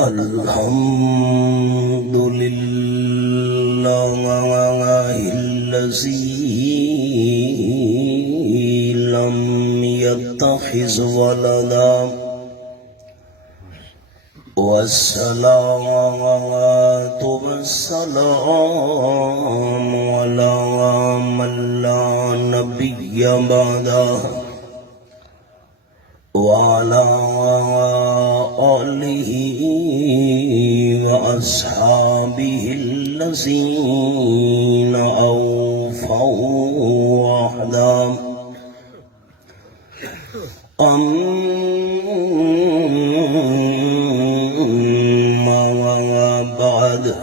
الحمد لله الذي لم يتخذ ولدا والصلاة والسلام على من لا نبي بعده وعلى آله وأصحابه الذين أوفوا وحدهم أما بعد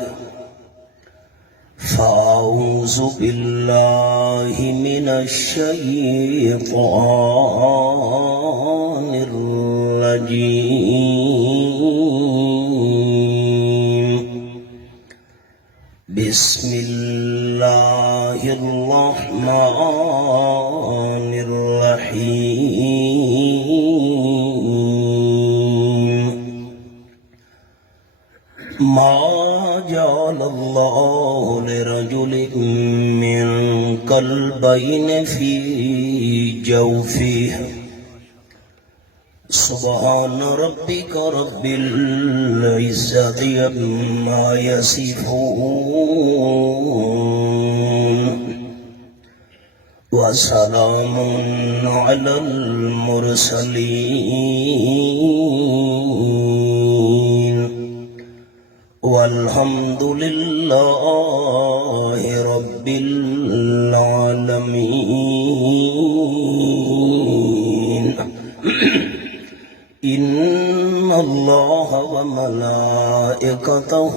فأعوذ بالله من الشيطان الرجيم بسم الله الرحمن الرحيم ما جعل الله لرجل من قلبين في جوفه سبحان ربك رب العزة عما يصفون وسلام على المرسلين والحمد لله رب العالمين إن الله وملائكته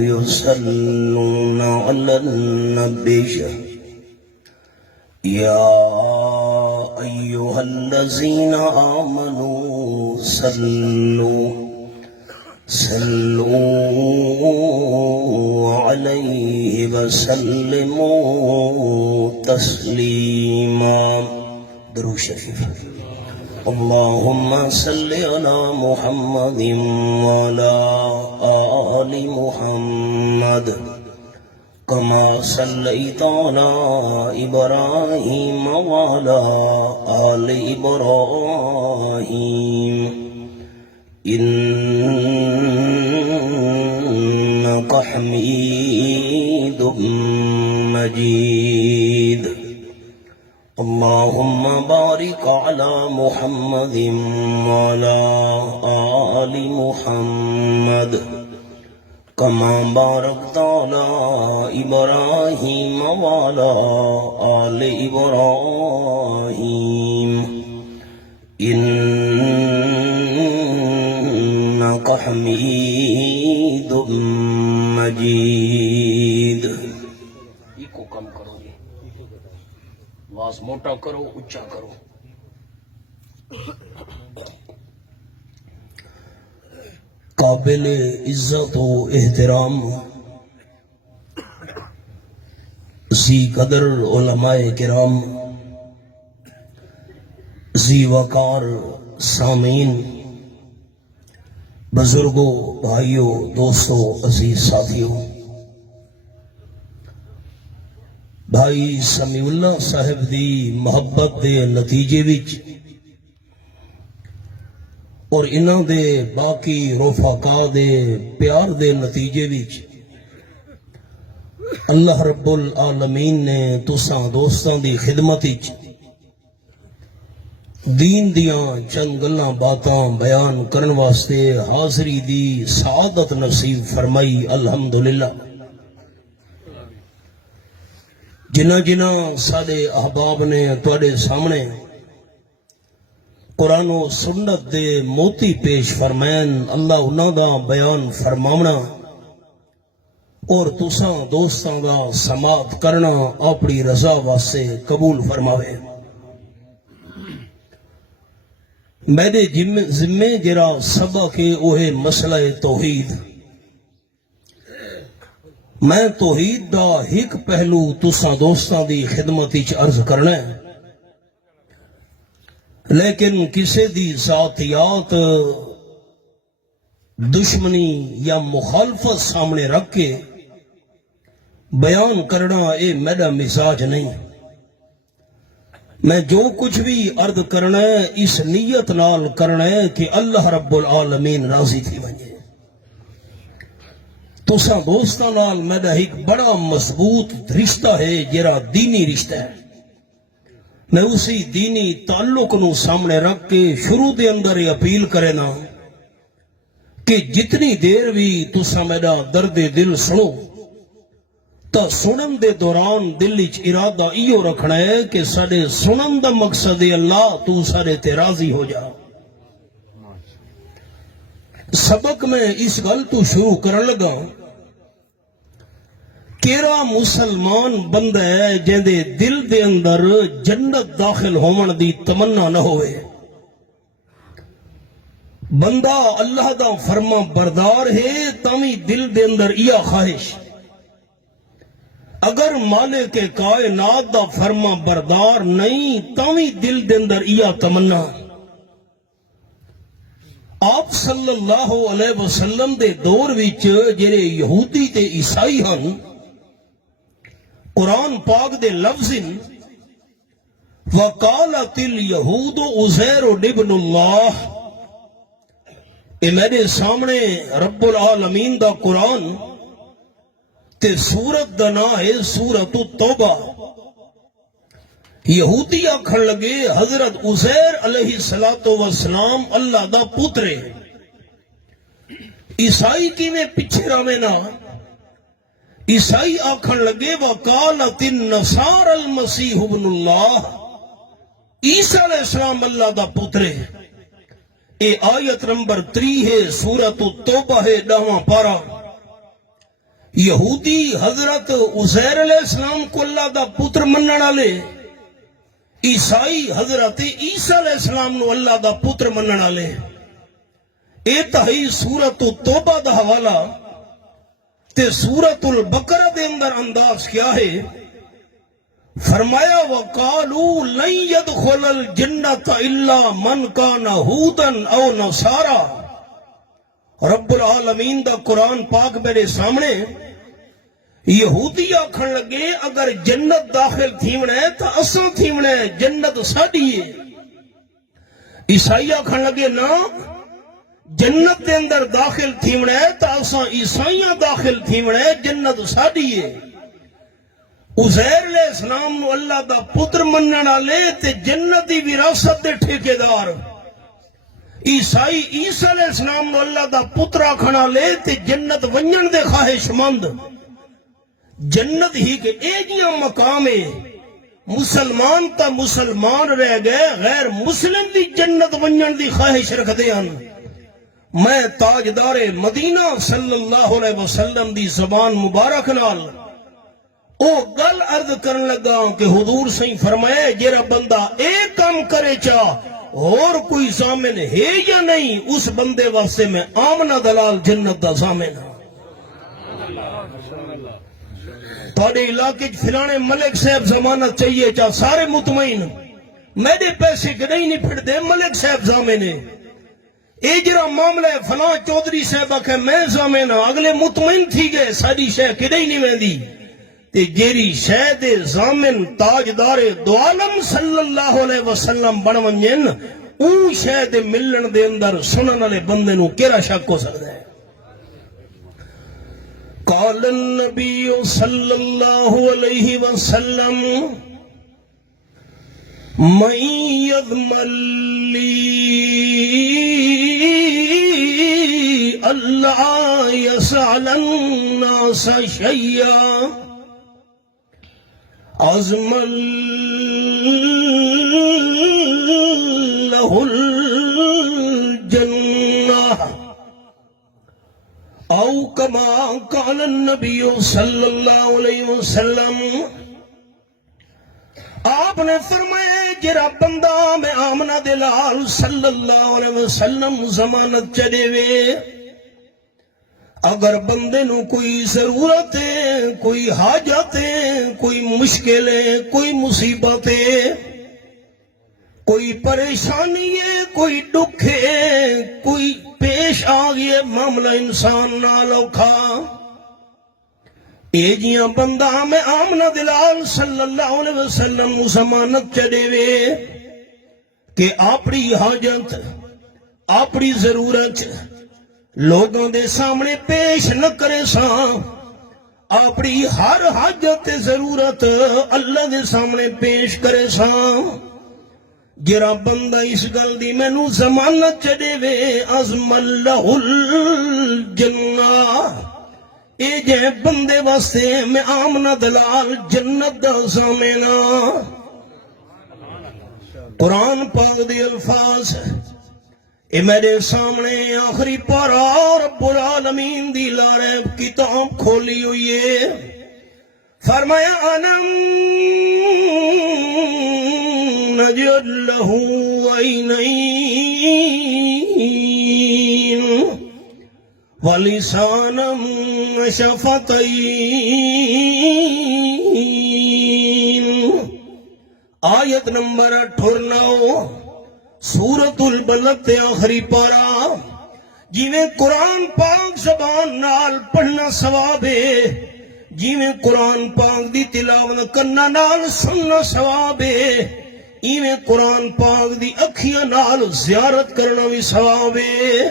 يصلون على النبي يا أيها الذين آمنوا صلوا عليه وسلموا تسليما درود شریف اللهم صل على محمد وعلى آل محمد كما صليت على إبراهيم وعلى آل إبراهيم إنك حميد مجيد اللهم بارك على محمد وعلى آل محمد كما باركت على إبراهيم وعلى آل إبراهيم إنك حميد مجيد آواز موٹا کرو اچا کرو قابل عزت و احترام ذی قدر علماء کرام ذی وقار سامعین بزرگوں بھائیوں دوستوں عزیز ساتھیوں بھائی سمیع اللہ صاحب دی محبت دے نتیجے وچ اور انہاں دے باقی رفقا دے پیار دے نتیجے وچ اللہ رب العالمین نے تساں دوستاں دی خدمت وچ دین دیاں چند گلاں باتاں بیان کرن واسطے حاضری دی سعادت نصیب فرمائی الحمدللہ جنہ سارے احباب نے تواڈے سامنے قرآن و سنت دے موتی پیش فرمائن اللہ انہاں دا بیان فرماونا اور تساں دوستاں دا سماعت کرنا اپنی رضا واسطے قبول فرماوے میرے ذمے جرا سبق ہے اوہ مسئلہ توحید میں توحید دا ایک پہلو تساں دوستاں دی خدمت وچ عرض کرنا ہے لیکن کسے دی ذاتیات دشمنی یا مخالفت سامنے رکھ کے بیان کرنا اے میرا مزاج نہیں. میں جو کچھ بھی عرض کرنا ہے اس نیت نال کرنا ہے کہ اللہ رب العالمین راضی تھی بنے. تساں دوستاں نال میرا ایک بڑا مضبوط رشتہ ہے جرا دینی رشتہ ہے. میں اسی دینی تعلق نو سامنے رکھ کے شروع دے اندر یہ اپیل کرے نا کہ جتنی دیر بھی تساں میرا درد دل سنو تا سنن دے دوران دل وچ ارادہ ایو رکھنا ہے کہ سارے سنن دا مقصد ہے اللہ تو سارے تے راضی ہو جا. سبق میں اس گل تو شروع کرن لگا کیڑا مسلمان بندہ ہے جن دے دل دے اندر جنت داخل ہون دی تمنا نہ ہوئے. بندہ اللہ دا فرما بردار ہے تاوی دل دے اندر یہ خواہش. اگر مالک کائنات دا فرما بردار نہیں تاوی دل دے اندر یہ تمنا. آپ صلی اللہ علیہ وسلم دے دور وچ جڑے یہودی تے عیسائی ہن قرآن پاک دے لفظ وقالت الیہود عزیر ابن اللہ، اے میرے سامنے رب العالمین دا قرآن تے سورت دا نام ہے سورت التوبہ. یہودی آکھن لگے حضرت عزیر علیہ السلام اللہ دا پترے. عیسائی کی میں پیچھے راوے نا عیسائی آکھن لگے وقالت النصارى المسیح ابن اللہ، عیسیٰ علیہ السلام اللہ دا پترے. اے آیت نمبر 3 ہے سورت التوبہ ہے 10واں پارہ. یہودی حضرت عزیر علیہ السلام کو اللہ دا پتر منن والے، عیسائی حضرت عیسیٰ علیہ السلام نو اللہ دا پتر منن والے. اے تہی سورت التوبہ دا حوالہ تے سورت البقرہ دے اندر انداز کیا ہے. فرمایا وقالوا لن يدخل الجنت الا من كان هودا او نصارى. رب العالمین دا قرآن پاک میرے سامنے. یہودی آکھن لگے اگر جنت داخل تھیونا ہے تو اساں تھیونا ہے، جنت ساڈی ہے. عیسائی آکھن لگے نا جنت دے اندر داخل تھیونا ہے تو اساں عیسائیاں داخل تھیونا ہے، جنت ساڈی ہے. عزیر علیہ السلام نو اللہ دا پتر منن والے تے جنت دی وراثت دے ٹھیکیدار. عیسائی عیسیٰ علیہ السلام نو اللہ دا پتر آکھن والے تے جنت ونجن دے خواہش مند. جنت ہی کے ایجیاں مقام ہے. مسلمان تا مسلمان رہ گئے، غیر مسلم دی جنت ونجن دی خواہش رکھدے ہن. میں تاجدار مدینہ صلی اللہ علیہ وسلم دی زبان مبارک نال او گل عرض کرن لگا کہ حضور صحیح فرمائے جیرا بندہ ایک کام کرے چاہ اور کوئی ضامن ہے یا نہیں اس بندے واسطے میں آمنہ دلال جنت دا ضامن ہوں. تھوڑے علاقے فلانے ملک صاحب ضمانت چاہیے چاہ سارے مطمئن، میرے پیسے کدئی نہیں پھڑ دے ملک صاحب ضامن ہے. اے جرا معاملہ ہے فلاں چودھری صاحب کہ میں ضامن ہوں، اگلے مطمئن تھی گئے ساری شے کدئی نہیں ویندی. تے جیری شے دے ضامن تاجدار دو عالم صلی اللہ علیہ وسلم بن ونجن اون شے دے ملن دے اندر سنن والے بندے نو کیڑا شک ہو سکدا ہے. قال النبی صلی اللہ علیہ وسلم من یضمن لی اللہ یسأل الناس شیئا عظم له الجنہ او کما قال النبی صلی اللہ علیہ وسلم. آپ نے فرمایا جرا بندہ میں آمنہ دلال صلی اللہ علیہ وسلم ضمانت چلے وے اگر بندے نو کوئی ضرورت ہے، کوئی حاجت ہے، کوئی مشکل ہے، کوئی مصیبت ہے، کوئی کوئی پریشانی ہے کوئی دکھ ہے کوئی پیش آ گیا معاملہ انسان نال اوکھا اے جیاں بندہ میں آمنہ دلال صلی اللہ علیہ وسلم ضمانت چڑے وے کہ اپنی حاجت اپنی ضرورت لوگوں دے سامنے پیش نہ کرے ساں اپنی ہر حاجت ضرورت اللہ دے سامنے پیش کرے ساں جرا بندہ اس گل دی مینوں ضمانت چڑے وے عظم اللہ الجنہ اے جے بندے واسطے میں آمنہ دلال جنت دا ضامنہ قرآن پاک دے الفاظ اے میرے سامنے آخری پارا رب العالمین دی لارب کتاب کھولی ہوئی ہے فرمایا انم نجعل لہ عینین ولسانا شفتین آیت نمبر 98 سورۃ البلد تے آخری پارا جیویں قرآن پاک زبان نال پڑھنا ثواب ہے جیویں قرآن پاک دی تلاوت کرنا نال سننا ثواب ہے ایویں قرآن پاک دی اکھیاں نال زیارت کرنا بھی ثواب ہے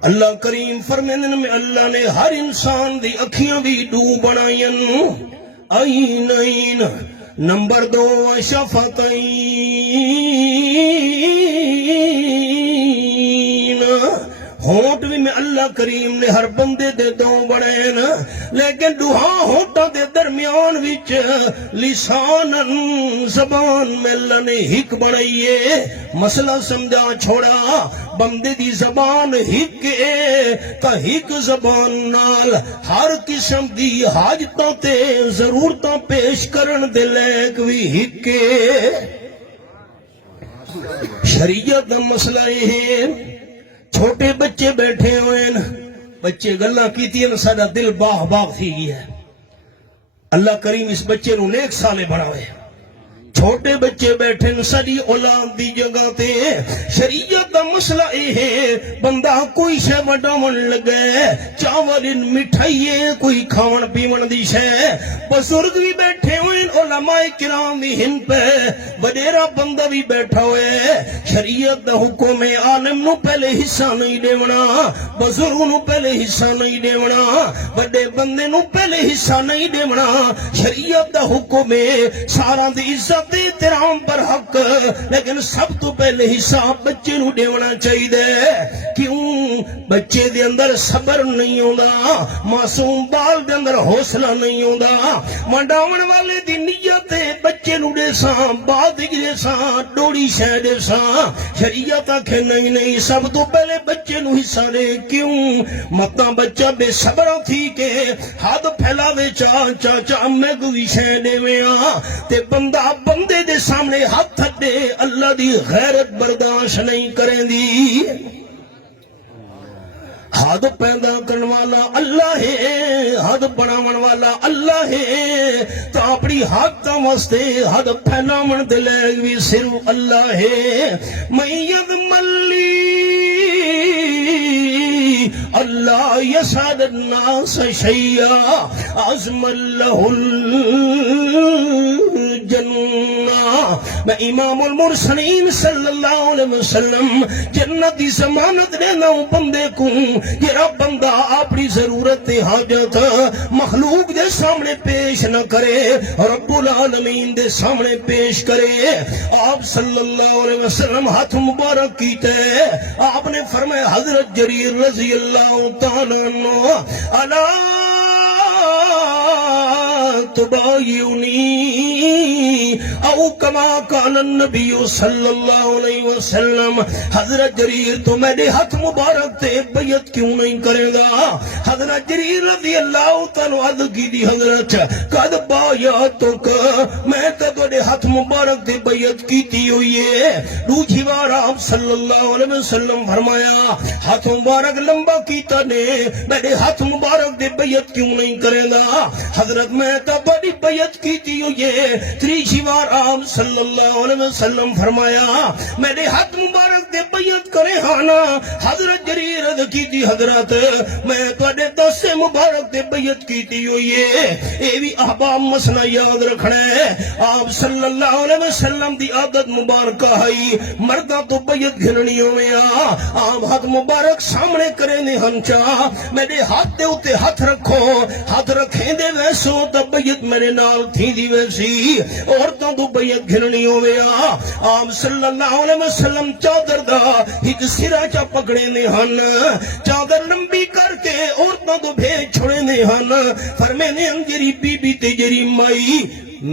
اللہ کریم فرمیندن میں اللہ نے ہر انسان دی اکھیاں بھی دو بنائیں عینین نمبر 2 شفتین ہونٹ بھی میں اللہ کریم نے ہر بندے دے دو بڑے نا لیکن دوہاں ہونٹاں دے درمیان وچ لسانن زبان میں اللہ نے ہک بڑھائیے مسئلہ سمجھا چھوڑا بندے دی زبان ہک تا ہک زبان نال ہر قسم دی حاجتاں تے ضرورتاں پیش کرن دے لائق بھی ہک شریعت دا مسئلہ ہے چھوٹے بچے بیٹھے ہوئے بچے گلہ کیتی ہیں سادہ دل باغ باغ تھی گیا ہے اللہ کریم اس بچے نو نیک سالے بڑھاوے چھوٹے بچے بیٹھے ساری اولاد دی جگہ تے شریعت دا مسئلہ ہے بندہ کوئی شے وڈاون لگے چاول مٹھائی کوئی کھاون پیون دی شے بزرگ بھی بیٹھے ہوئے علماء کرام بھی ہن پہ وڈیرا بندہ بھی بیٹھا ہوئے شریعت دا حکم ہے عالم نو پہلے حصہ نہیں دیونا بزرگ نو پہلے حصہ نہیں دیونا بڑے بندے نو پہلے حصہ نہیں دیونا شریعت دا حکم ہے سارا دی عزت احترام پر حق لیکن سب تو پہلے حساب بچے نو دیونا چاہیے دے کیوں بچے دے اندر صبر نہیں ہوندا معصوم بال دے اندر حوصلہ نہیں ہوندا منڈاون والے دی نیت بچے نو دے ساں بعد دے ساں ڈوڑی شے دے ساں شریعت آکھے نہیں سب تو پہلے بچے نو حصہ دے کیوں متا بچہ بے صبر تھی کہ ہاتھ پھیلاوے چا میں کوئی شے دیویاں تے بندہ بندے دے سامنے ہاتھ دے اللہ دی غیرت برداشت نہیں کریں دی ہاتھ پیدا کرنے والا اللہ ہے ہاتھ بناون والا اللہ ہے تو اپنی ہاتھ واسطے ہاتھ پھیلاون دے لے بھی صرف اللہ ہے میت ملی اللہ یسعد الناس شیئا عظم اللہ الجنہ میں امام المرسلین صلی اللہ علیہ وسلم جنتی ضمانت دینا ہوں بندے کو یہ رب بندہ اپنی ضرورت حاجت مخلوق دے سامنے پیش نہ کرے رب العالمین دے سامنے پیش کرے آپ صلی اللہ علیہ وسلم ہاتھ مبارک کیتے آپ نے فرمایا حضرت جریر رضی اللہ تعالیٰ عنہ اللہ تبایونی او کما کان النبی صلی اللہ علیہ وسلم حضرت جریر تو میرے ہاتھ مبارک تے بیعت کیوں نہیں کرے گا حضرت جریر رضی اللہ تعالیٰ عرض کی دی حضرت قد بایعتک میں تے ہاتھ مبارک تے بیعت کیتی ہوئی ہے دوسری بار آپ صلی اللہ علیہ وسلم فرمایا ہاتھ مبارک لمبا کیتا نے میرے ہاتھ مبارک تے بیعت کیوں نہیں کرے گا حضرت میں تے تھوڑی بیعت کیتی ہوئی ہے۔ تیسری بار آپ صلی اللہ علیہ وسلم فرمایا میرے ہاتھ مبارک دے بیعت کرے ہانا۔ حضرت جریر عرض کیتی حضرت میں تھوڑے دس مبارک دے بیعت کیتی ہوئی ہے۔ اے بھی احباب مسئلہ یاد رکھنا ہے، آپ صلی اللہ علیہ وسلم دی عادت مبارکہ ہے مردہ تو بیعت گھننی ہوئے آپ ہاتھ مبارک سامنے کرے نے ہنچا میرے ہاتھ دے اتے ہاتھ رکھو، ہاتھ رکھیں دے ویسو تا بیعت میرے نال تھی دی ویسی عورتوں تو بیعت گھننی ہوئے آپ صلی اللہ علیہ وسلم چادر دا ایک سرا چا پکڑے نے ہن، چادر لمبی کر کے عورتوں تو بھیج چھوڑے نے ہن، فرمے نے انجری بی بی تے جری مائی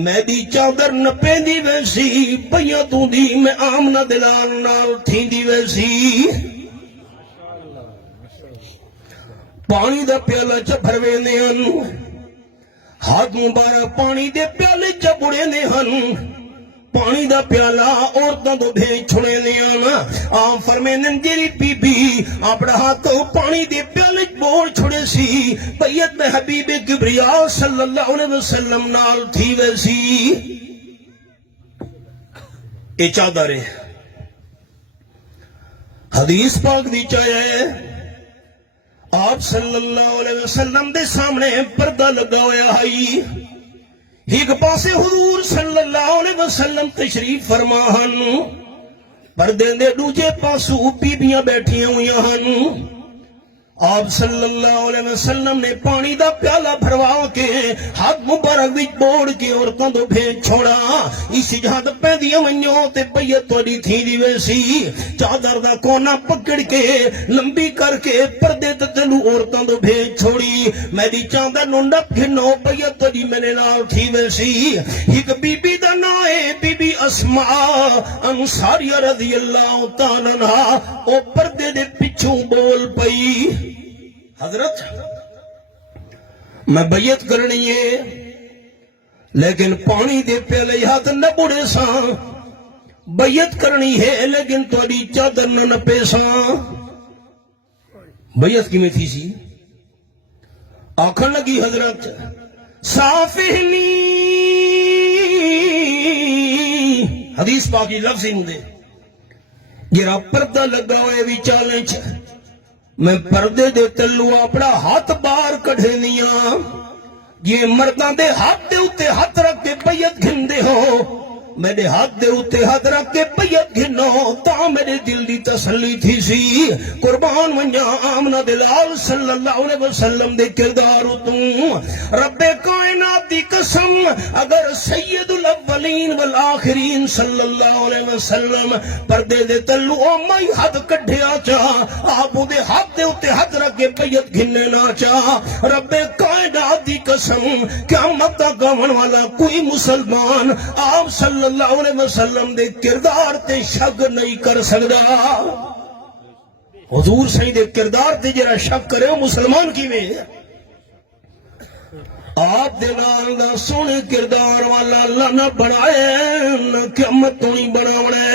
میں دی چادر نپے دی ویسی بیعتوں دی میں آمنہ دلال نال تھی دی ویسی۔ پانی دا پیالہ چا بھروے نے ہن، ہاتھ مبارک پانی دے پیالے چا بڑے نے ہن، پانی دا پیالہ عورتوں تو بھیج چھوڑے نے ہن۔ آپ فرمے ننجری بی بی اپنا ہاتھوں پانی دے پیالے بوڑ چھوڑے سی بیعت میں حبیب کبریاء صلی اللہ علیہ وسلم نال تھی ویسی۔ اے چادر ہے حدیث پاک دی چاہے آپ صلی اللہ علیہ وسلم دے سامنے پردہ لگا ہویا ہے، ایک پاسے حضور صلی اللہ علیہ وسلم تشریف فرما ہن، پردے دے دوجے پاسو بیبیاں بیٹھیاں ہوئیاں ہن۔ آپ صلی اللہ علیہ وسلم نے پانی دا پیالہ بھروا کے ہاتھ مبارک وچ بوڑ کے عورتوں تو بھیج چھوڑا، اسی جہاں پہ دیا منوں تے بیعت توڑی تھی دی ویسی، چادر دا کونا پکڑ کے لمبی کر کے پردے تلو عورتوں تو بھیج چھوڑی، میری چادر نو نپ گھنو بیعت توڑی میرے نال تھی ویسی۔ ایک بی بی دا نام ہے بی بی اسماء انصاریہ رضی اللہ تعالیٰ عنہا، او پردے دے پچھوں بول پئی حضرت میں بیعت کرنی ہے لیکن پانی دے پیالے ہاتھ نہ بڑے ساں، بیعت کرنی ہے لیکن توڑی چادر نہ نپے ساں۔ بیعت کی میں تھی سی آکھن لگی حضرت صافحنی، حدیث پاکی لفظ ہی مدے جرا پردہ لگا ہوئے بھی چالنچ میں پردے دے تلو اپنا ہاتھ باہر کڑھے نیاں، یہ مردان دے ہاتھ دے اتے ہاتھ رکھ کے بیعت گھن دے ہو، میرے ہاتھ دے اتے ہاتھ رکھ کے بیعت گھنو تا میرے دل دی تسلی تھی سی۔ قربان ونجا آمنہ دلال صلی اللہ علیہ وسلم دے کردار توں، رب کائنات دی قسم اگر سید الاولین والآخرین صلی اللہ علیہ وسلم پردے دے تلو مائی حد کڑھیا چاہ آپ دے ہاتھ دے اتے حد رکھ کے بیعت گھننے نہ چاہ، رب کائنات دی قسم قیامت دا گاون والا کوئی مسلمان آپ صلی اللہ علیہ وسلم دے کردار تے شک نہیں کر سکدا۔ حضور صحیح دے کردار تے جرا شک کرے ہو مسلمان کی میں آپ دے نال دا سونے کردار والا اللہ نہ بنائے نہ قیامت تو نہیں بناوڑے۔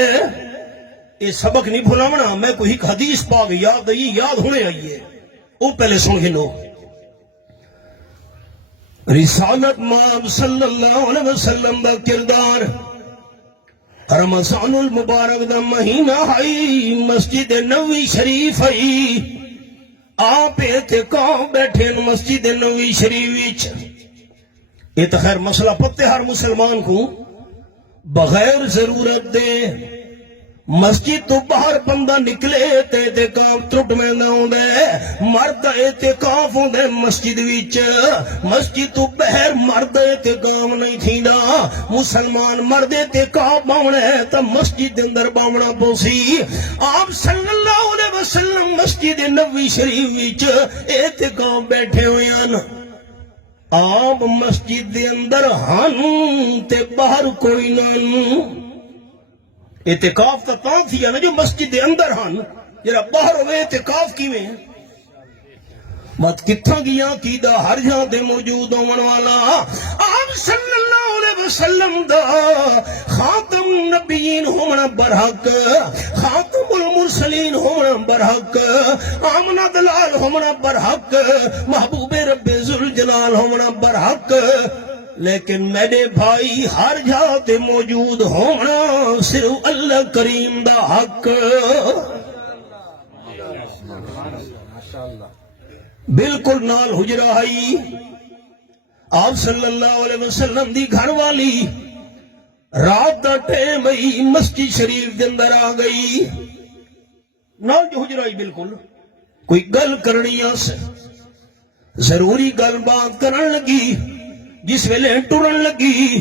یہ سبق نہیں بھولاونا، میں کوئی ایک حدیث پاک یاد ہونے آئیے وہ پہلے سن گھنو۔ رسالت ماب صلی اللہ علیہ وسلم دا کردار، رمضان المبارک دا مہینہ ہے، مسجد نبوی شریف ہے، آپ اعتکاف بیٹھے مسجد نبوی شریف وچ۔ یہ تو خیر مسئلہ پتے ہر مسلمان کو بغیر ضرورت دے مسجد تو باہر بندہ نکلے تے اعتکاف ٹوٹ میں نہ ہوندے، مرد اعتکاف ہوندے مسجد وچ، مسجد تو باہر مرد اعتکاف نہیں تھیندا، مسلمان مرد اعتکاف باونا ہے تا مسجد دے اندر باونا پوسی۔ آپ صلی اللہ علیہ وسلم مسجد نبوی شریف وچ اعتکاف بیٹھے ہوئے ہیں، آپ مسجد دے اندر ہن تے باہر کوئی نہ۔ اعتکاف تا تاں تھی نا جو مسجد دے اندر ہن، جرا باہر ہوئے اعتکاف کی میں بات کتھاں گیا کیدہ ہر جہاں دے موجود ہون والا آپ صلی اللہ علیہ وسلم دا خاتم نبیین ہونا برحق، خاتم المرسلین ہونا برحق، آمنہ دلال ہونا برحق، محبوب رب ذوالجلال ہونا برحق، لیکن میرے بھائی ہر جگہ تے موجود ہونا صرف اللہ کریم دا حق بالکل نال حجرہ آئی آپ صلی اللہ علیہ وسلم دی گھر والی رات دا ٹائم آئی مسجد شریف دے اندر آ گئی نال جو حجرہ آئی بالکل کوئی گل کرنی آس ضروری گل بات کرن لگی جس ویلے ٹرن لگی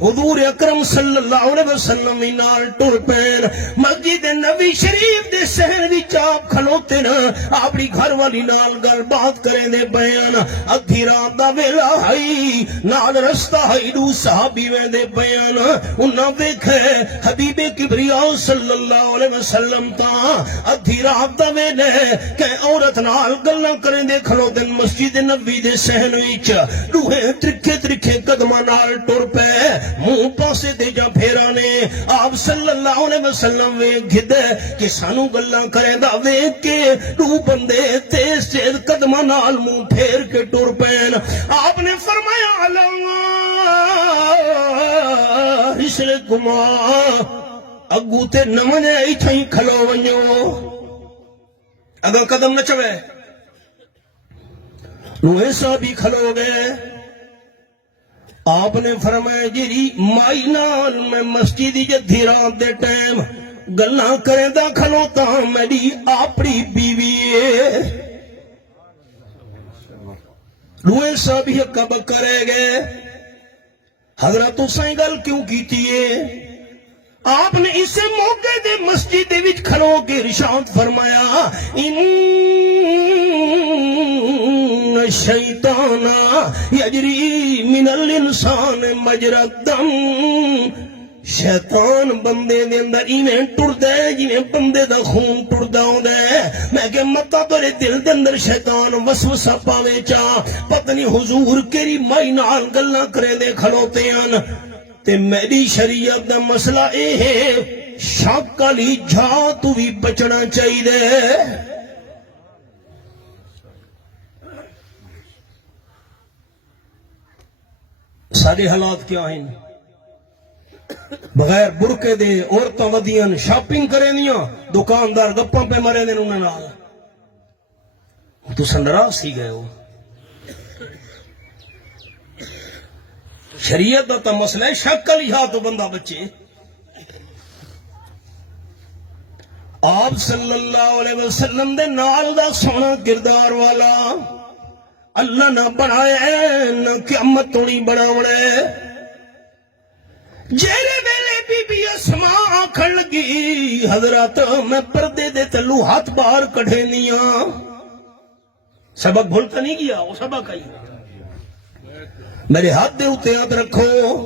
حضور اکرم صلی اللہ علیہ وسلم نال ٹر پین مسجد نبی شریف دے صحن وچ آپ کھلوتے نا اپنی گھر والی نال گل بات کریں دے بیان ادھی رات دا ویلا ہئی نال رستہ ہئی دو صحابی ویندے بیان انہاں ویکھے حبیب کبریا صلی اللہ علیہ وسلم تا ادھی رات دا ویلے کہ عورت نال گلاں کریں دے کھلوتے مسجد نبی دے صحن وچ دوہے ترکھے ترکھے قدماں نال ٹر پے منہ پاسے دے جا پھیرانے آپ صلی اللہ علیہ وسلم ویکھ گھدے کہ سانو گلاں کرے دا ویکھ کے دو بندے تیز تیز قدماں نال منہ پھیر کے ٹر پین آپ نے فرمایا اللہ رسل گما اگو تے نمنے ایتھیں کھلو ونجو اگر قدم نہ چوے نوے صحابی کھلو گئے آپ نے فرمایا جی مائی نال میں مسجد جدھی رات دے ٹائم گلاں کریں دا کھلوتا میری اپنی بیوی ہے روئے صاحب ہی کب کرے گئے حضرت حسین گل کیوں کیتی ہے آپ نے اسے موقع دے مسجد دے وچ کھلو کے ارشاد فرمایا الشیطان یجری من الانسان مجرى الدم شیطان بندے دے اندر ایویں ٹردا ہے جویں بندے دا خون ٹردا ہوندا ہے میں کہ متا تیرے دل دے اندر شیطان وسوسہ پاوے چا پتہ نہیں حضور کیڑی مائی نال گلاں کرے دے کھلوتے ہن تے میری شریعت دا مسئلہ اے ہے شک والی جھا تو بھی بچنا چاہیے سارے حالات کیا ہیں بغیر برکے دے عورتاں ودیاں شاپنگ کرے دیاں دکاندار گپاں پہ مرے دے انہاں نال تو سنراس ہی گئے ہو شریعت دا تا مسئلہ ہے شک والی ہاں تو بندہ بچے آپ صلی اللہ علیہ وسلم دے نال دا سونا کردار والا اللہ نہ بنائے نہ قیامت توڑی بناوڑے جیلے ویلے بی بی اسماء آکھن لگی حضرات میں پردے دے تلو ہاتھ باہر کڑھے نیاں سبق بھولتا نہیں گیا وہ سبق آئی میرے ہاتھ دے ہوتے ہاتھ رکھو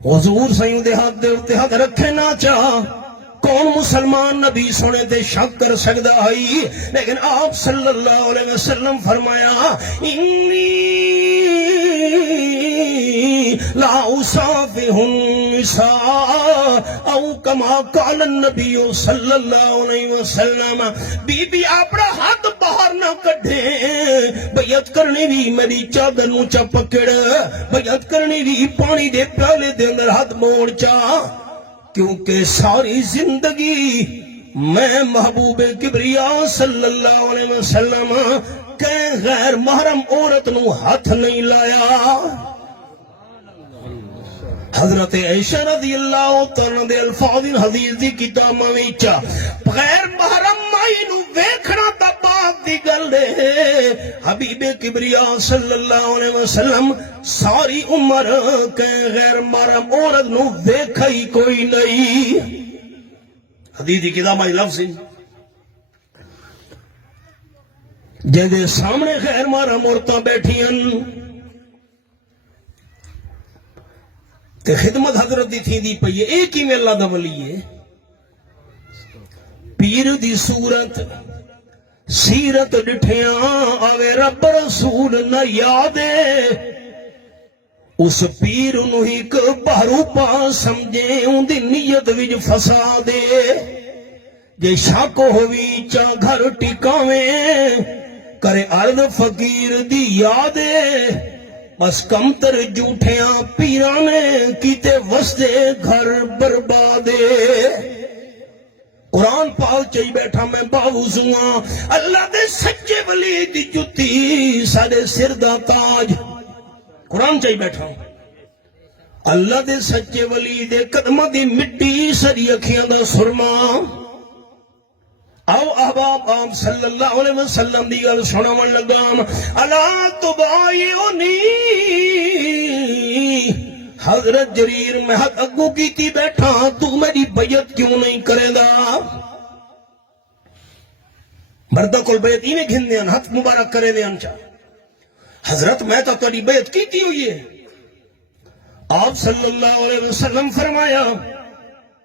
حضور سائیوں دے ہوتے ہاتھ رکھے نہ چاہ کون مسلمان نبی سونے تے شک کر سکدا ہے لیکن آپ صلی اللہ علیہ وسلم فرمایا انی لا اصافح النساء او کما قال النبی صلی اللہ علیہ وسلم بی بی اپنا ہاتھ باہر نہ کڈھے بیعت کرنی بھی میری چادر نو چا پکڑ بیعت کرنی بھی پانی دے پیالے دے اندر ہاتھ موڑ چا کیونکہ ساری زندگی میں محبوب کبریا صلی اللہ علیہ وسلم کہ غیر محرم عورت نو ہاتھ نہیں لایا حضرت عائشہ رضی اللہ تعالیٰ دے الفاظ حدیث دی کتاب وچ غیر محرم مائی نو ویکھنا تا پاک دی گل ہے حبیب کبریا صلی اللہ علیہ وسلم ساری عمر کہ غیر محرم عورت نو ویکھا ہی کوئی نہیں حدیث دی کتاب میں لفظ جے سامنے غیر محرم عورتاں بیٹھی ہیں تے خدمت حضرت دی تھی دی پئی ایک ہی میں اللہ دا ولی ہے پیر دی صورت سیرت ڈٹھیاں آوے رب رسول نہ یادے اس پیر نو ایک بہرو پا سمجھے ان دی نیت وچ فسا دے جے شک ہووی چا گھر ٹکاویں کرے عرض فقیر دی یادے بس کم تر جھوٹیاں پیرانے کیتے وسدے گھر بربادے قرآن پاک چاہی بیٹھا میں باوزوں اللہ دے سچے ولی دی جتی سارے سر دا تاج قرآن چاہی بیٹھا اللہ دے سچے ولی دے قدمہ دی مٹی سری اکھیاں دا سرما او احباب آپ صلی اللہ علیہ وسلم دی گل سناون لگام الا تبایعنی حضرت جریر میں حد اگو کیتی بیٹھا تو میری بیعت کیوں نہیں کرے دا مردہ کل بیعت ہی میں گھن دیاں ہاتھ مبارک کرے دیاں چاہ حضرت میں تو تیری بیعت کیتی ہوئی ہے آپ صلی اللہ علیہ وسلم فرمایا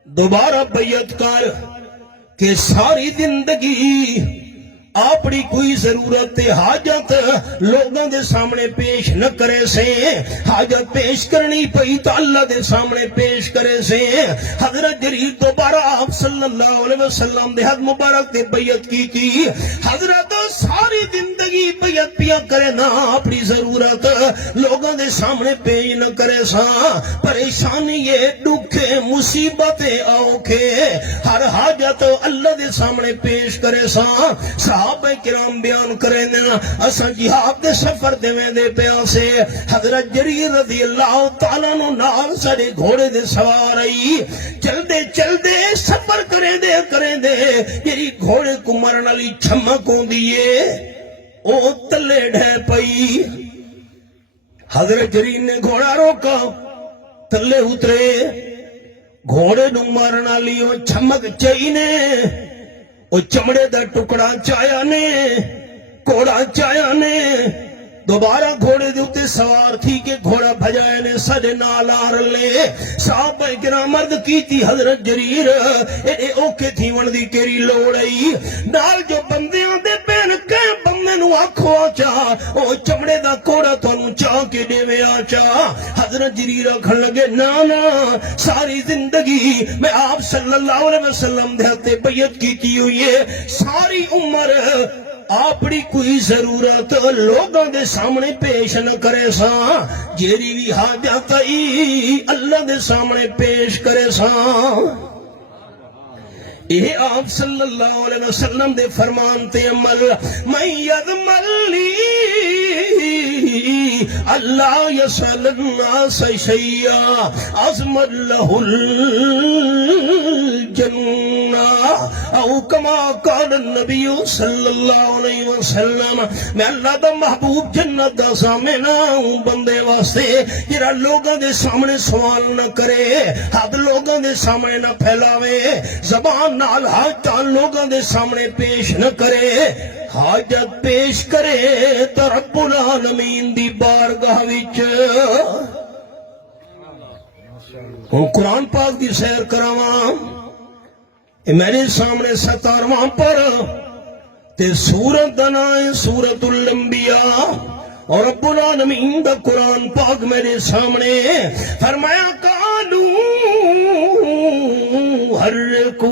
دوبارہ بیعت کر کہ ساری زندگی اپنی کوئی ضرورت حاجت لوگوں دے سامنے پیش نہ کرے سے حاجت پیش کرنی پئی تو اللہ دے سامنے پیش کرے سے حضرت جریر دوبارہ آپ صلی اللہ علیہ وسلم دے حد مبارک دے بیعت کی تھی حضرت ساری زندگی بیعت پیا کرے نا اپنی ضرورت لوگوں دے سامنے پیش نہ کرے سا پریشانی یہ دکھے مصیبتیں اوکھے ہر حاجت اللہ دے سامنے پیش کرے سا صحابہ کرام بیان کریں نا اساں جہاد دے سفر دے میں دے پیاسے حضرت جریر رضی اللہ تعالیٰ نو نال سارے گھوڑے دے سوار آئی چل دے سفر کریں دے یری گھوڑے کو مرن علی چھمک ہوں دیئے او تلے ڈھے پئی حضرت جریر نے گھوڑا روکا تلے اترے گھوڑے نو مرن علی او چھمک چاہینے وہ چمڑے دا ٹکڑا چایا نے گھوڑا چایا نے دوبارہ گھوڑے دے اتے سوار تھی کہ گھوڑا بھجائے نے سڑے نالار لے صحابہ کرام مرد کی تھی حضرت جریر اے اوکے تھی وندی کیری لوڑائی نال جو بندیاں دے پین کہیں بندے نو آکھو آچا او چمڑے دا کوڑا تو انو چاہ کے دے میں آچا حضرت جریر آکھن لگے نانا ساری زندگی میں آپ صلی اللہ علیہ وسلم دے ہتے بیعت کی تھی ہوئی ہے ساری عمر اپنی کوئی ضرورت لوگوں دے سامنے پیش نہ کرے سا جیری بھی حاجت آئی اللہ دے سامنے پیش کرے سا یہ آپ صلی اللہ علیہ وسلم دے فرمان تے عمل من یضمن لی اللہ یسأل الناس شیئا عظمت لہ الجنہ او کما قال النبی صلی اللہ علیہ وسلم میں اللہ دا محبوب جنت دا سامنا ہوں بندے واسطے جرا لوگوں دے سامنے سوال نہ کرے حد لوگوں دے سامنے نہ پھیلاوے زبان نال حاجت لوگوں دے سامنے پیش نہ کرے حاجت پیش کرے تو رب العالمین دی بارگاہ وچ ہوں قرآن پاک دی سیر کراواں میرے سامنے 17واں پر تے سورت دنائے سورت الانبیاء اور رب العالمین دا قرآن پاک میرے سامنے فرمایا قالو حرکوں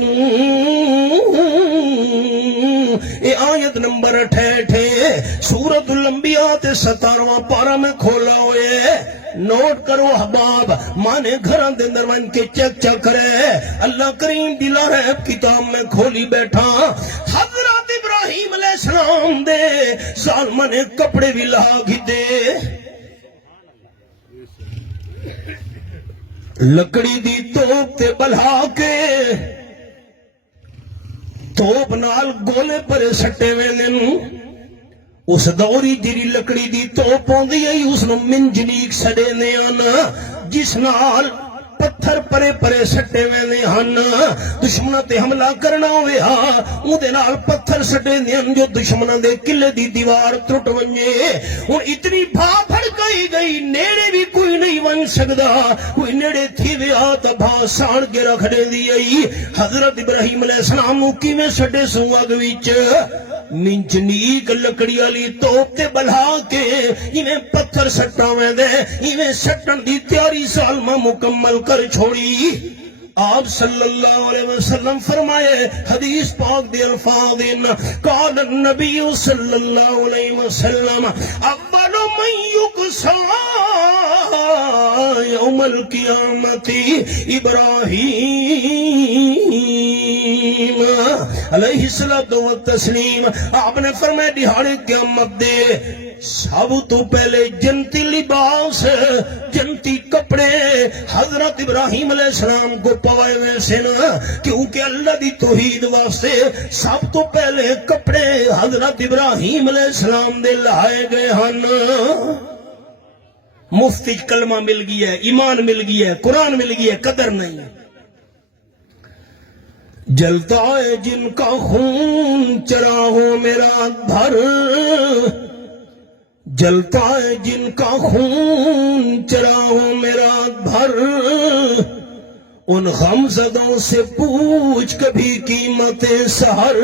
اے آیت نمبر 68 سورت الانبیاء تے 17واں پارا میں کھولا ہوئے نوٹ کرو احباب مانے گھران دے اندر من کے چیک چیک کرے اللہ کریم دلا ہے کتاب میں کھولی بیٹھا حضرت ابراہیم علیہ السلام دے ظالمہ نے کپڑے بھی لاغ دے لکڑی دی توپ تے بلہا کے توپ نال گولے پر سٹے ویلن اس دوری جری لکڑی دی توپ ہوندی ہے اس نو منجنیک سڑے نیانا جس نال پتھر پرے پرے سٹے وینے ہن دشمنہ تے حملہ کرنا ہوئے ہاں اون دے نال پتھر سٹے نیان جو دشمنہ دے قلعے دی دیوار ٹوٹ ونجے ہن اتنی بھا پھڑ گئی نیڑے بھی کوئی نہیں ون سکدا کوئی نیڑے تھی ویا تا بھا سان کے رکھ دے دی حضرت ابراہیم علیہ السلام نو کیویں سٹے سو اگ وچ منجنیک لکڑی والی توپ تے بلہا کے ایویں پتھر سٹا ویندے ایویں سٹن دی تیاری سالمہ مکمل کر چھوڑی آپ صلی اللہ علیہ وسلم فرمائے حدیث پاک دی الفاظ قال النبی صلی اللہ علیہ وسلم اول من یقصا یوم القیامت ابراہیم علیہ الصلوۃ والتسلیم. آپ نے فرمایا دہاڑے قیامت دے سب تو پہلے جنتی لباس جنتی کپڑے حضرت ابراہیم علیہ السلام کو پوائے ویسے نا, کیونکہ اللہ دی توحید واسطے سب تو پہلے کپڑے حضرت ابراہیم علیہ السلام دے لائے گئے ہن. مفتی کلمہ مل گیا ہے, ایمان مل گیا ہے, قرآن مل گیا ہے, قدر نہیں. جلتا ہے جن کا خون چراغوں میں رات بھر, جلتا ہے جن کا خون چراغوں میں رات بھر, ان غمزدوں سے پوچھ کبھی قیمت سحر.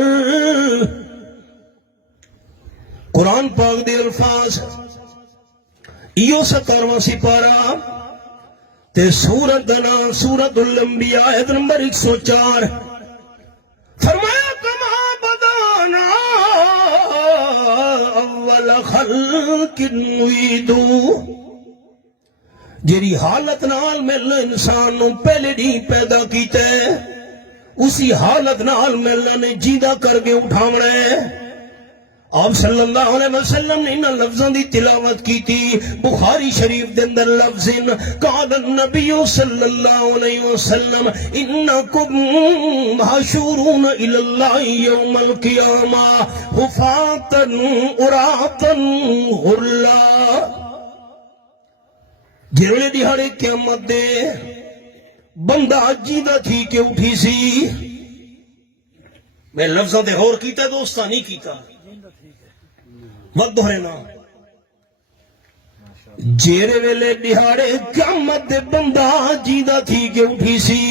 قرآن پاک دے الفاظ ایو 17واں سپارہ تے سورت دنا سورت الانبیاء آیت نمبر 104. فرمایا کما بدانا اول خلق نعیدو, جیری حالت نال ملنا انسان نو پہلے نہیں پیدا کیتا ہے اسی حالت نال ملنا نے جیدہ کر کے اٹھاونا ہے. آپ صلی اللہ علیہ وسلم نے انہاں لفظاں دی تلاوت کی تھی. بخاری شریف دے اندر لفظ قال النبی صلی اللہ علیہ وسلم انکم محشورون الی اللہ یوم القیامہ حفاتا عراتا غرلا. جیڑے دیہاڑے قیامت دے بندہ جیدہ تھی کہ اٹھی سی. میں لفظاں تے غور کیتا دوستا نہیں کیتا وقت دہرنا. جیرے ویلے دیہاڑے قیامت دے بندہ جیدہ تھی کہ اٹھی سی.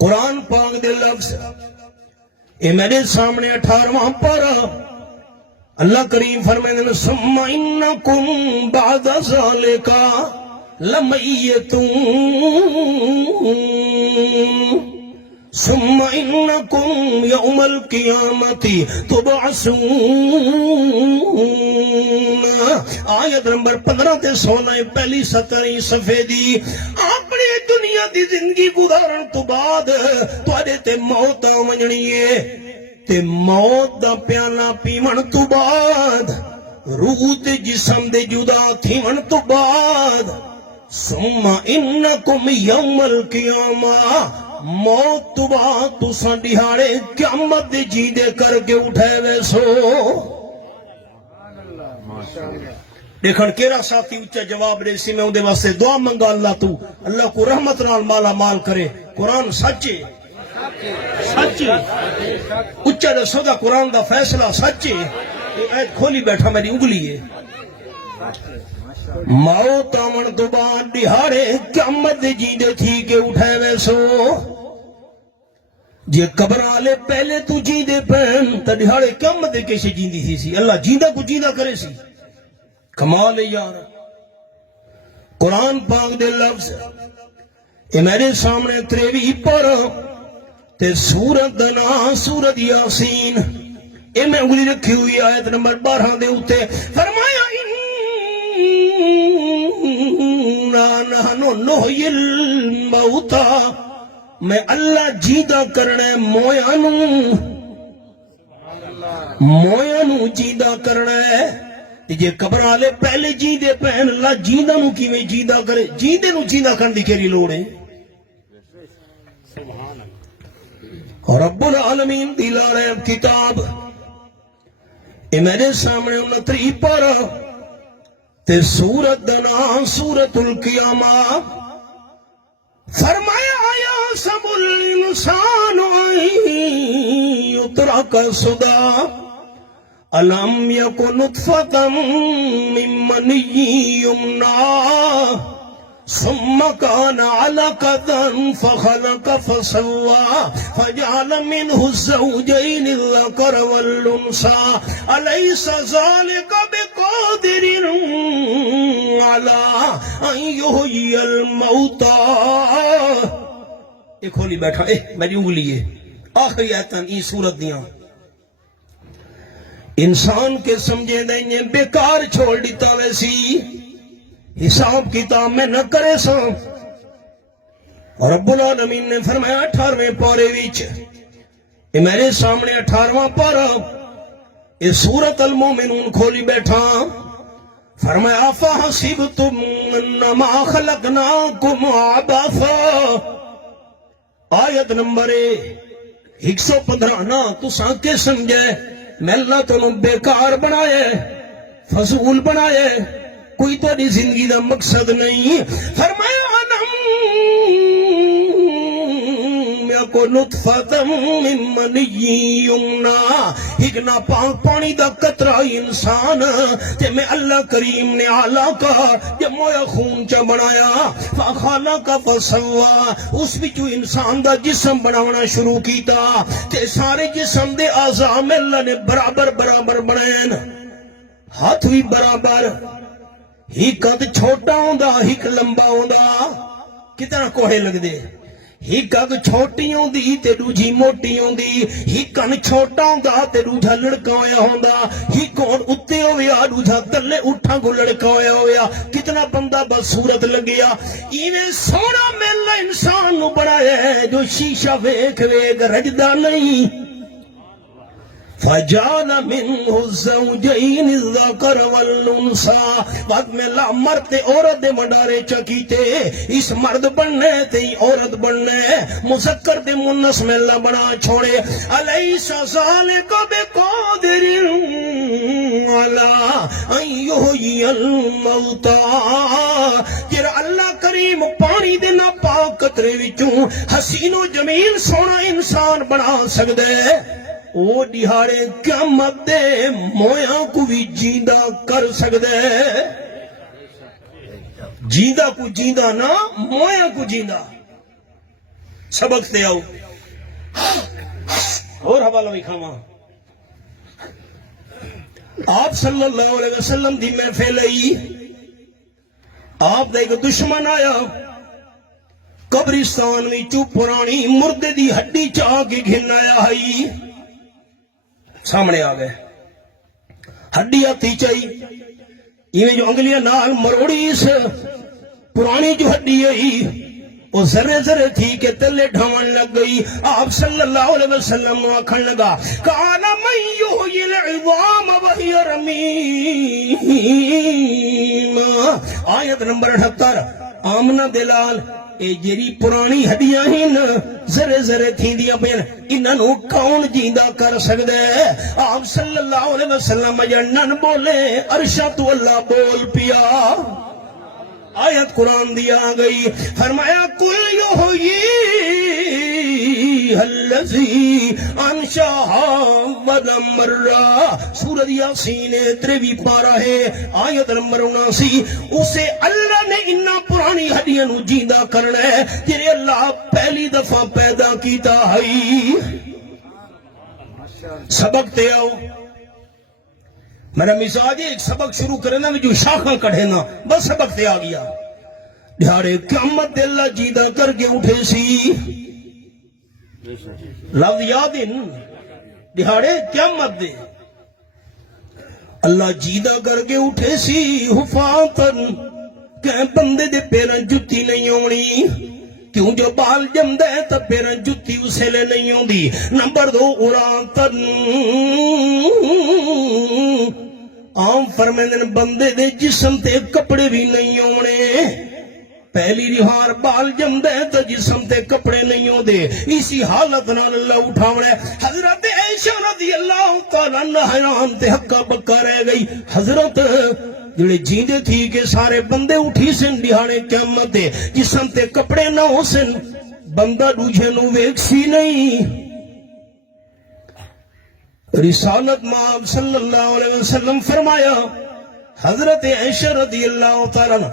قرآن پاک دے لفظ اے میرے سامنے 18واں پارہ اللہ کریم فرمائے ثم انکم بعد ذالک لمیتون ثم انکم یوم القیامت تبعثون. آیت نمبر 15 تے 16 پہلی 17 صفحے دی. اپنی دنیا دی زندگی گزارن تو بعد تواڈے تے موت آونی ہے تے موت دا پیالہ پیون تو بعد روح تے جسم دے جدا تھیون تو بعد ثم انکم یوم القیامہ موت تو بعد تساں دیہاڑے قیامت دے جیدے کر کے اٹھے ویسو. دیکھن کیرا ساتھی اچھا جواب دے سی. میں اندے واسطے دعا منگا اللہ تو اللہ کو رحمت نال مالا مال کرے. قرآن سچے سچے اچھا دے سودا قرآن دا فیصلہ سچے. ایت کھولی بیٹھا میری انگلی ہے. موت آمن تو بعد دیہاڑے قیامت دے جیندے تھی کہ اٹھے ویسو. جے قبر والے پہلے تو جیندے پہن تا دیہاڑے قیامت دے کیسے جیندی تھی سی. اللہ جیندہ کو جیندہ کرے سی. کمال ہے یار. قرآن پاک دے لفظ اے میرے سامنے 23 پارہ تے سورت دنا سورت یاسین اے میں انگلی رکھی ہوئی آیت نمبر 12 دے اتے. فرمایا نحن نحیی الموتا, میں اللہ جیدہ کرنے مویانو جیدہ کرنے. جے قبر والے پہلے جیدے پہن اللہ جیدہ نو کی میں جیدہ کرے. جیدے نو جیدہ کرن دی کیری لوڑ ہے. رب العالمین دلال کتاب اے میرے سامنے 29 پارہ تے سورت دنا سورت القیامہ. فرمایا آیا سب الانسان یترک سدا الم یکن نطفۃ من منی یمنی ثم كان علقة فخلق فسوى فجعل منه الزوجين الذكر والأنثى أليس ذلك بقادر على أن يحيي الموتى. ایک کھولی بیٹھا میری انگلی ہے. آخری آیتاں ای سورت دیاں انسان کے سمجھے دیں بیکار چھوڑ دیتا ویسی حساب کتاب میں نہ کرے سا. اور رب العالمین نے فرمایا 18ویں پارے وچ، یہ میرے سامنے 18واں پارا، یہ سورۃ المومنون کھولی بیٹھا. فرمایا فَحَسِبْتُمْ أَنَّمَا خَلَقْنَاكُمْ عَبَثًا، آیت نمبر 115. نا تساں کے سمجھے میں اللہ تنوں بیکار بنائے، فضول بنائے، کوئی تو زندگی دا مقصد نہیں. فرمایا کو نطفہ من منی یمنا، ایک ناپاک پانی دا قطرہ انسان تے میں اللہ کریم نے آلہ کا جب مویا خون چا بنایا، فخلق فسوا، اس بچو انسان دا جسم بناونا شروع کیتا تے سارے جسم دے اعضاء میں اللہ نے برابر برابر بنائیں. ہاتھ بھی برابر، ہی قد چھوٹا ہوندا ہی لمبا ہوندا، کتنا کوہے لگ دے. ہی کگ چھوٹی ہوندی تے دوجی موٹی ہوندی، ہی کن چھوٹا ہوندا تے دوجا لڑکا ہویا ہوندا، ہی کون اتے ہویا دوجا تلے اٹھا کو لڑکا ہویا ہویا. کتنا بندہ بدصورت لگیا. ایویں سونا میلا انسان نو بنایا ہے جو شیشہ ویکھ ویکھ رجدا نہیں. فَجَعَلَ مِنْهُ الزَّوْجَيْنِ الذَّكَرَ وَالْأُنْثَىٰ، بعد میں لا مرد عورت دے مڈارے چکیتے، اس مرد بننے تے عورت بننے، مذکر دے منس میں اللہ بنا چھوڑے. أَلَيْسَ ذَلِكَ بِقَادِرٍ عَلَىٰ أَن يُحْيِيَ الْمَوْتَىٰ، جڑا اللہ کریم پانی دے ناپاک قطرے وچوں حسین و جمیل سونا انسان بنا سکدے، او دیہارے قیامت دے مویاں کو بھی جیندہ کر سکدے. جیندہ کو جیندہ نا، مویاں کو جیندہ. سبق تے آؤ اور حوالہ بھی کھاما. آپ صلی اللہ علیہ وسلم دی محفل آئی، آپ دا ایک دشمن آیا قبرستان میں چو پرانی مردے دی ہڈی چاہ کے گھن آیا ہائی. سامنے آ گئے ہڈی آتی چاہی، یہ جو انگلیاں نال مروڑی سے پرانی جو ہڈی ہے وہ ذرے ذرے تھی کہ تلے ڈھوان لگ گئی. آپ صلی اللہ علیہ وسلم نے آکھن لگا کان من یحیی العظام وہی رمیم. آیت نمبر 78. آمنہ دلال اے جری پرانی ہڈیاں ہی نا ذرے ذرے تھی دیا پین، انہوں کون جیندہ کر سکتے ہیں؟ آپ صلی اللہ علیہ وسلم جنن بولے عرشہ تو اللہ بول پیا. آیت قرآن دیا گئی، فرمایا کل یحیی الذی انشأہا ودمرا. سورۃ یاسین 23 پارہ ہے، آیت نمبر 79. اسے اللہ نے انہا پرانی ہڈیاں نو جیندہ کرنا ہے جنہیں اللہ پہلی دفعہ پیدا کیتا ہے. سبق تے آؤ. میرا مزاج ایک سبق شروع کرے نا جو شاخاں کڑھے نا، بس سبق تے آ گیا. دیہارے قیامت دے اللہ جیدہ کر کے اٹھے سی. لفظ یاد ان دیہارے قیامت دے اللہ جیدہ کر کے اٹھے سی. حفاظن کہ بندے دے پیرن جتی نہیں ہونی، کیوں جو بال جمدے تا پیرن جتی اسے لے نہیں ہوں دی. نمبر 2 اوراتن، عام فرمیدن بندے دے جسم تے کپڑے بھی نہیں ہونے. پہلی رہار بال جمدے تا جسم تے کپڑے نہیں ہوں دے. اسی حالت نال اللہ اٹھاوڑے. حضرت عائشہ رضی اللہ تعالیٰ عنہ حیران تے حقہ بکا رہ گئی. حضرت جڑے جیندے تھی کہ سارے بندے اٹھی سن دیہانے قیامت دے جسم تے کپڑے نہ ہو سن، بندہ دوجھے نو ویک سی نہیں. رسالت مآب صلی اللہ علیہ وسلم فرمایا حضرت عائشہ رضی اللہ تعالیٰ عنہ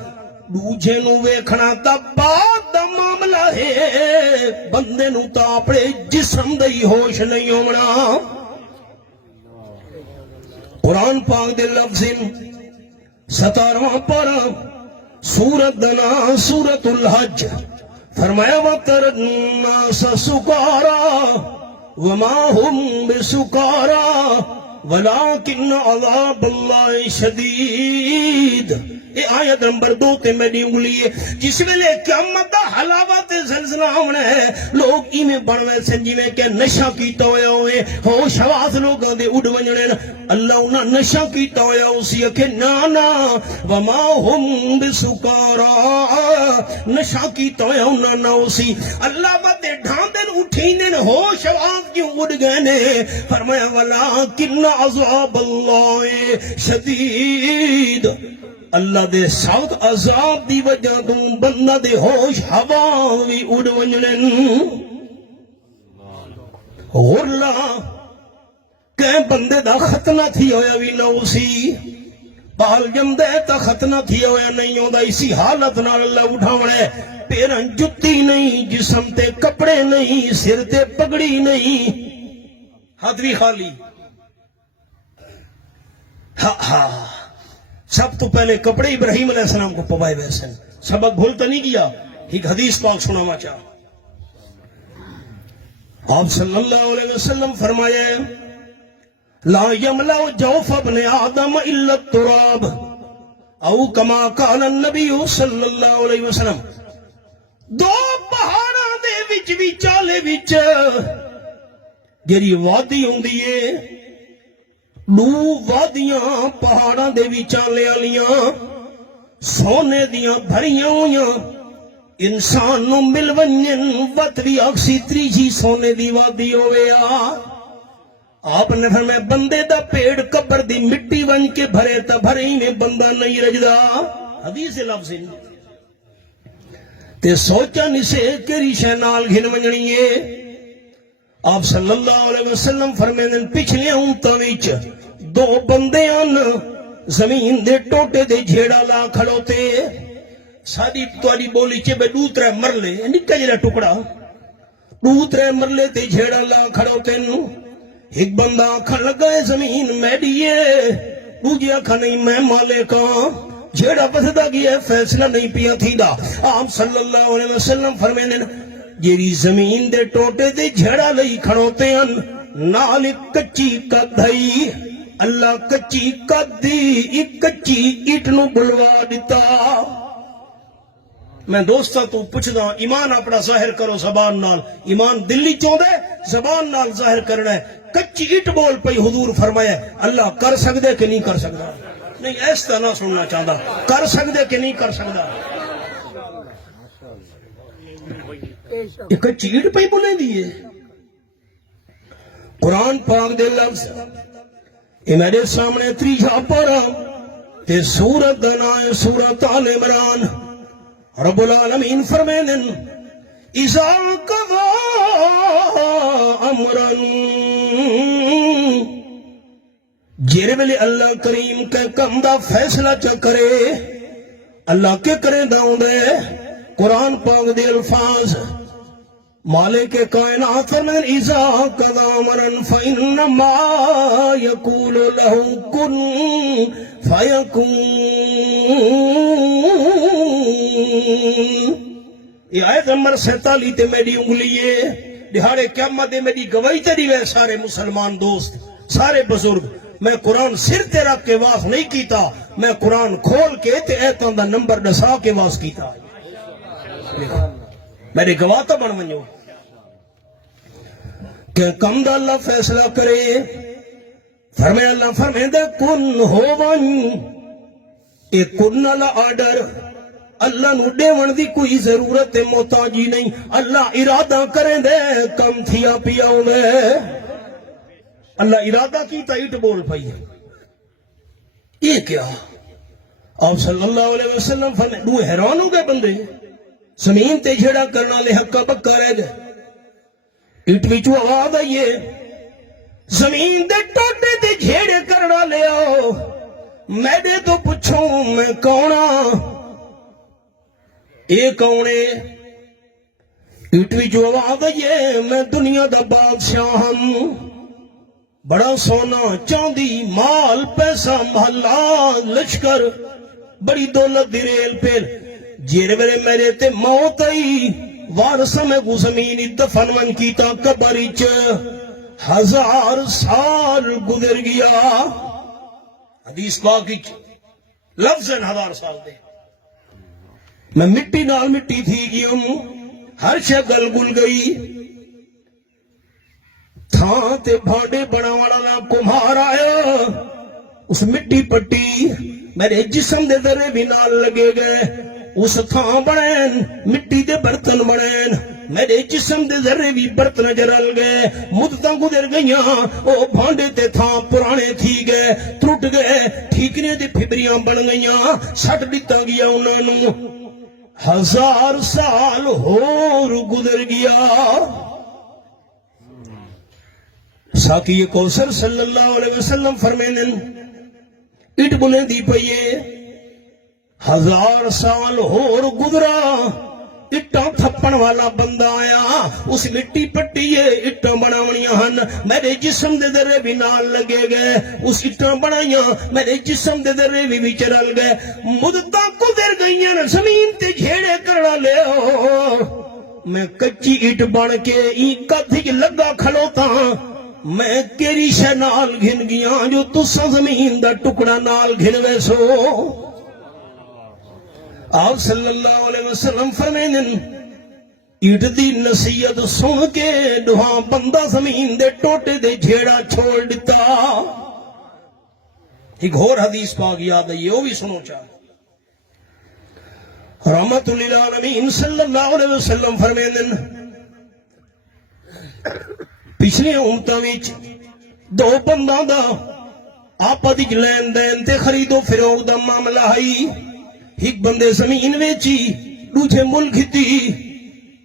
دوجھے نو ویکھنا تا بعد دا معاملہ ہے، بندے نو تا اپنے جسم دئی ہوش نہیں ہونا. قرآن پاک دے لفظ 17واں پارہ سورت دنا سورت الحج فرمایا وَتَرَى النَّاسَ سُكَارَىٰ وَمَا هُمْ بِسُكَارَىٰ ولیکن عذاب اللہ شدید. اے آیت نمبر 2 تے میری انگلی ہے. جس ویلے قیامت دا حلاوہ تے زلزلہ ہونا ہے لوگ ایویں بنوے سن جویں کہ نشہ کیتا ہویا ہوئے ہوش حواس لوگاں دے اڈ ونجنے. اللہ انہاں نشہ کیتا ہویا اسی کہ نا وما ہم بسکارا, نشہ کیتا ہویا انہاں نہ اسی. اللہ بدے ڈھاندن اٹھیندن ہوش حواس کیوں اڈ گئے نے. فرمایا ولیکن عذاب اللہ شدید, اللہ دے سخت عذاب دی وجہ تو بندہ دے ہوش حواس بھی اڈ ونجن. غرلہ کہ بندے دا ختنہ تھی ہویا بھی نہ اسی, بال جمدے تا ختنہ تھی ہویا نہیں ہوتا اسی حالت نال اللہ اٹھاوڑے. پیرن جتی نہیں, جسم تے کپڑے نہیں, سر تے پگڑی نہیں, ہاتھ بھی خالی. ہاں سب تو پہلے کپڑے ابراہیم علیہ السلام کو پوائے ویسن. سبق بھولتا نہیں کیا. ایک حدیث پاک سنانا چاہا. آپ صلی اللہ علیہ وسلم فرمایا لا یملأ جوف ابن آدم الا التراب او کما قال النبی صلی اللہ علیہ وسلم. دو پہاڑاں دے وچ بھی چالے وچ جڑی وادی ہوندی ہے, دو وادیاں پہاڑاں دے وچالے والیاں سونے دیاں بھریاں ہویاں, انسان نو مل ونجن وت بھی اکسی تریجی سونے دی وادی ہوئے آ. آپ نے فرمایا بندے دا پیڑ قبر دی مٹی ون کے بھرے تا بھرے ہی میں بندہ نہیں رجدا. حدیث لفظ تے سوچا نسے کری شے نال گھن ونجنی ہے. آپ صلی اللہ علیہ وسلم فرمائیں پچھلے امتاں وچ دو بندے ان زمین دے ٹوٹے دے جھیڑا لا کھڑوتے. ساری تواڈی بولی چ بے دوترے مرلے نکا جڑا ٹکڑا دوترے مرلے تے جھیڑا لا کھڑوتے نو. ایک بندہ آکھن لگا ہے زمین میڈی ہے, دوجے آکھن نہیں میں مالک ہاں. جھیڑا بسدا گیا ہے فیصلہ نہیں پیا تھی دا. آپ صلی اللہ علیہ وسلم فرمائیں جیری زمین دے ٹوٹے دے جھیڑا لئی کھڑوتے ہیں نال کچی کدھائی, اللہ کچی کدھی ایک کچی اٹ نو بلوا دیتا. میں دوستا تو پوچھدا ایمان اپنا ظاہر کرو زبان نال. ایمان دلی چوندے زبان نال ظاہر کرنا ہے. کچی اٹ بول پئی حضور فرمایا اللہ کر سکدے کہ نہیں کر سکدا. نہیں ایسا نہ سننا چاہتا, کر سکدے کہ نہیں کر سکدا. ایک کچی اٹ پئی بولے دیئے. قرآن پاک دے لفظ یہ میرے سامنے تریجا پارا تے سورت دنائے سورت آل عمران. رب العالمین فرمائیں اذا قضا امرن, جیرے ویلے اللہ کریم کے کم دا فیصلہ چا کرے. اللہ کے کرے داؤں دے قرآن پاک دے الفاظ مالک کائنات فرمائیں اذا قضا امرن فانما یقول له کن فیکون. یہ آیت نمبر 47 تے میری انگلی ہے. دہاڑے قیامت دے میری گواہی تے دیوے سارے مسلمان دوست سارے بزرگ. میں قرآن سر تے رکھ کے واس نہیں کیتا, میں قرآن کھول کے تے ایتاں دا نمبر دسا کے واس کیتا. میرے گواہ تا بن ونجو کہ کم دا اللہ فیصلہ کرے. فرمایا اللہ فرمائے دے کن ہو ون, اے کن اللہ آڈر اللہ نو دیون دی کوئی ضرورت محتاجی نہیں. اللہ ارادہ کریں دے کم تھیا پیا ہوئے. اللہ ارادہ کی تا اٹ بول پئی. یہ کیا آپ صلی اللہ علیہ وسلم فرمائے دو حیران ہو گئے بندے. زمین تے جھڑا کرنا لے حقا بکا رہ گئے. اٹ وچو آواز آئیے زمین دے ٹوٹے تے جھیڑے کرنا لے آؤ. میں دے تو پوچھوں میں کونا اے کونے. اٹ وچو آواز آئیے میں دنیا دا بادشاہ ہوں. بڑا سونا چاندی مال پیسہ محلہ لشکر بڑی دولت دی ریل پھر. جیرے میرے میرے تے موت آئی وارث میں کو زمین دفن من کیتا قبر وچ. 1000 سال گزر گیا. حدیث پاک وچ لفظ 1000 سال دے. میں مٹی نال مٹی تھی گیا ہوں، ہر شے گل گل گئی. تھان تے بھانڈے بنا والا کمہار آیا، اس مٹی پٹی، میرے جسم دے ذرے بھی نال لگے گئے. اس تھان بنین مٹی دے برتن بنین، میرے جسم دے ذرے بھی برتن جرل گئے. مدتاں گزر گئیاں، او بھانڈے تے تھان پرانے تھی گئے، ٹوٹ گئے، ٹھیکنے دے پھبریاں بن گئیاں، سٹ دتا گیا انہاں نوں. 1000 سال ہور گزر گیا. ساقی کوثر صلی اللہ علیہ وسلم فرمائیں اٹ بنے دی پئیے. 1000 سال ہور گزرا، اٹاں تھپن والا بندہ آیا، اس مٹی پٹیے اٹاں بناونیاں ہن، میرے جسم دے ذرے بھی نال لگے گئے. اس اٹاں بنائیاں، میرے جسم دے ذرے بھی چرل گئے. مدتاں گزر گئیاں، زمین تے جھیڑے کرنا لے میں کچی اٹ بن کے ای کدھ لگا کھلوتا. میں کیری شے نال گھن گیا جو تساں زمین دا ٹکڑا نال گھن ویسو. آپ صلی اللہ علیہ وسلم فرمائیں اٹ دی نصیحت سن کے دوہاں بندہ زمین دے ٹوٹے دے جھیڑا چھوڑ دیتا. ایک اور حدیث پاک یاد ہے، وہ بھی سنو چاہ. رحمت للعالمین صلی اللہ علیہ وسلم فرمائیں پچھلی امتاں وچ دو بنداں دا آپس وچ لین دین تے خرید و فروخت دا معاملہ ہے. ایک بندے زمین ویچی، دوجے ملک گھتی.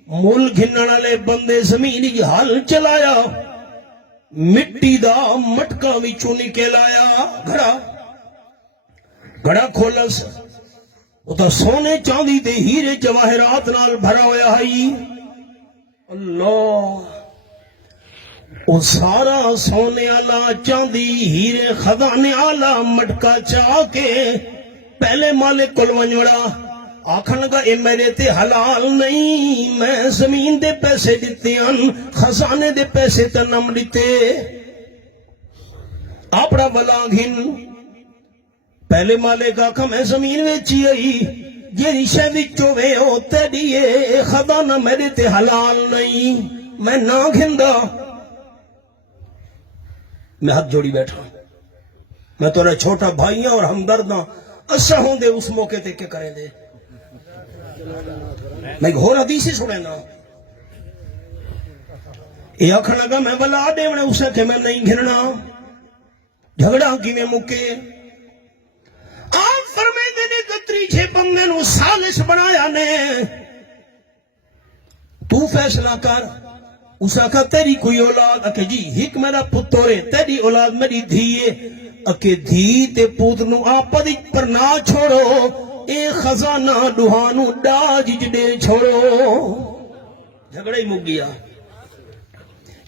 ملک گھنن والے بندے زمین کی ہل چلایا، مٹی دا مٹکا وچوں نکل آیا. گھڑا کھولس، او تا سونے چاندی تے ہیرے جواہرات نال بھرا ہویا ہے. اللہ، او سارا سونے آلا چاندی ہیرے خزانے آلا مٹکا چاہ کے پہلے مالک کول ونجڑا. آکھن گا اے میرے تے حلال نہیں، میں زمین دے پیسے دیتے ہیں، خزانے دے پیسے تے نم دیتے. اپنا بلا گھن پہلے مالک آکھا میں زمین ویچی آئی، جیری شے وچوں وے او تیری اے، خزانہ میرے تے حلال نہیں، میں نہ گھندا. میں ہاتھ جوڑی بیٹھا، میں تورا چھوٹا بھائی ہوں اور ہمدرد ہوں، اسا ہوں دے اس موقع تے کیا کریں دے. میں گھور حدیث ہی سنے نا. یہ آکھن لگا میں بلا دے میں اسے کہ میں نہیں گھرنا. جھگڑا کی میں مکے. آپ فرمائے نے کتری چھے بندے نو سالش بنایا نے. تو فیصلہ کر. اس آکھا تیری کوئی اولاد؟ اکھے جی ہک میرا پتر ہے، تیری اولاد میری دھیے. اکھے دھی تے پوت نو آپا دی پر نہ چھوڑو، اے خزانہ دوہانو ڈاج جڑے چھوڑو. جھگڑا ہی مک گیا.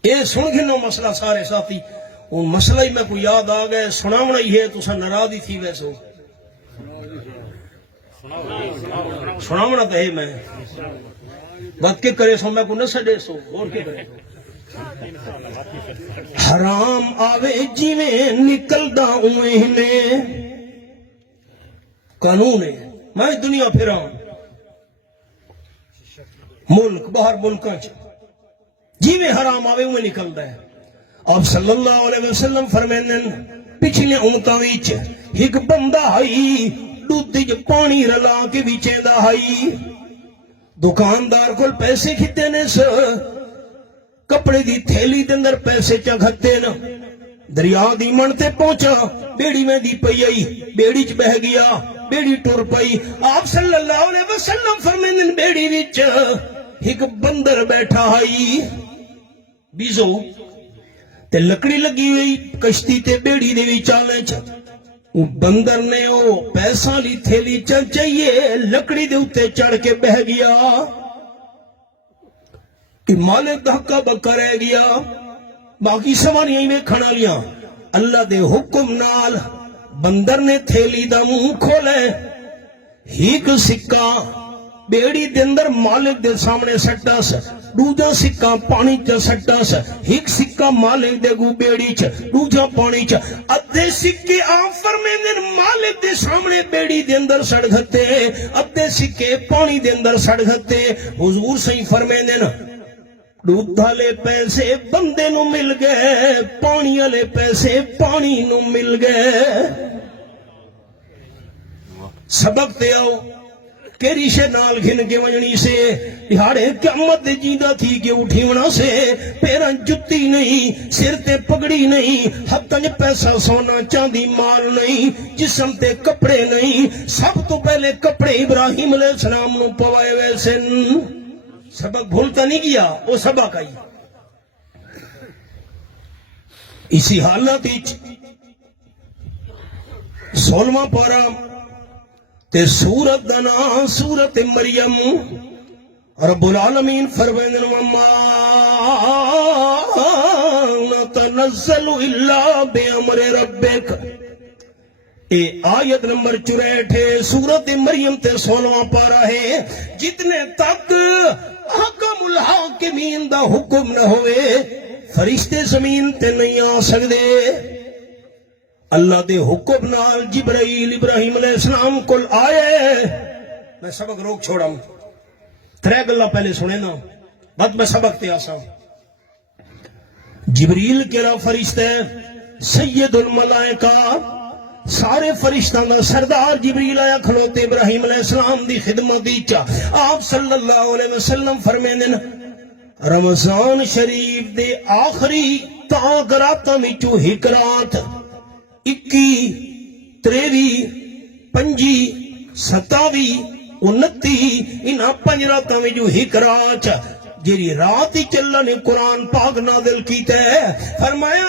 اے سن گھنو مسئلہ سارے ساتھی، وہ مسئلہ ہی میں کو یاد آ گئے، سناونا ہی ہے تو سا نرادی تھی ویسو. سناونا تو ہے میں بات کے کرے سو میں کو نہ سڑے سو اور کے کرے. حرام آوے جی میں نکل دا اوہیں نے قانون ہے. میں دنیا پھرا ملک باہر ملکاں جی میں حرام آوے اوہیں نکل دا ہے. آپ صلی اللہ علیہ وسلم فرمائیں پچھلے امتاں وچ ایک بندہ ہے دودھ وچ پانی رلا کے وچیندا ہے. دکاندار کول پیسے کھتے نے سو، کپڑے دی تھیلی دے اندر پیسے چا کھتے نا. دریا دی من تے پہنچا، بیڑی میں دی پئی آئی، بیڑی چ بہ گیا، بیڑی ٹر پئی. آپ صلی اللہ علیہ وسلم فرمائیں بیڑی وچ ایک بندر بیٹھا ہے بیزو تے لکڑی لگی ہوئی کشتی تے بیڑی دے وچالے چ. بندر نے او پیسہ لی تھیلی چل چاہیے لکڑی دے اتے چڑھ کے بہ گیا. مالک دھکا بکا رہ گیا. باقی سواریاں ہی میں کھڑا لیا. اللہ دے حکم نال بندر نے تھیلی دا منہ کھولے، ایک سکہ بیڑی دے اندر مالک دے سامنے سٹا سا دوجا سکا پانی چ سٹا سا ایک سکا مالک دے گو بیڑی چ دوجا پانی چ ادھے سکے آپ فرمیندن مالک دے سامنے بیڑی دے اندر سڑ گھتے ادھے سکے پانی دے اندر سڑ گھتے حضور صحیح فرمیندن دودھ والے پیسے بندے نو مل گئے پانی والے پیسے پانی نو مل گئے سبق تے آؤ کیری شے نال گھن کے وجنی سے دہاڑے قیامت دے جیندہ تھی کہ اٹھی ونا سے پیران جتی نہیں سر تے پگڑی نہیں ہتھاں پیسہ سونا چاندی مال نہیں جسم تے کپڑے نہیں سب تو پہلے کپڑے ابراہیم علیہ السلام نو پوائے ویسے سبق بھولتا نہیں کیا وہ سبق آئی اسی حالت 16واں پارہ تے سورت دنا سورت مریم رب العالمین فرمائن وما نتنزل الا بامر ربک اے آیت نمبر 64 سورت مریم تے 16واں پارہ ہے جتنے تک حکم الحاکمین دا حکم نہ ہوئے فرشتے زمین تے نہیں آ سکدے اللہ دے حکم نال جبرائیل ابراہیم علیہ السلام کل آئے میں سبق روک چھوڑا ہوں ترے گلہ پہلے سنے نا بعد میں سبق تے آسا جبریل کیرا فرشتے سید الملائکہ سارے فرشتوں دا سردار جبریل آیا کھلوتے ابراہیم علیہ السلام دی خدمت چا آپ صلی اللہ علیہ وسلم فرمیندن رمضان شریف دے آخری تاک راتاں وچوں ہک رات 21 23 25 27 29 انہاں 5 راتاں وچوں ہک رات جیری رات ہی اللہ نے قرآن پاک نازل کیتا ہے فرمایا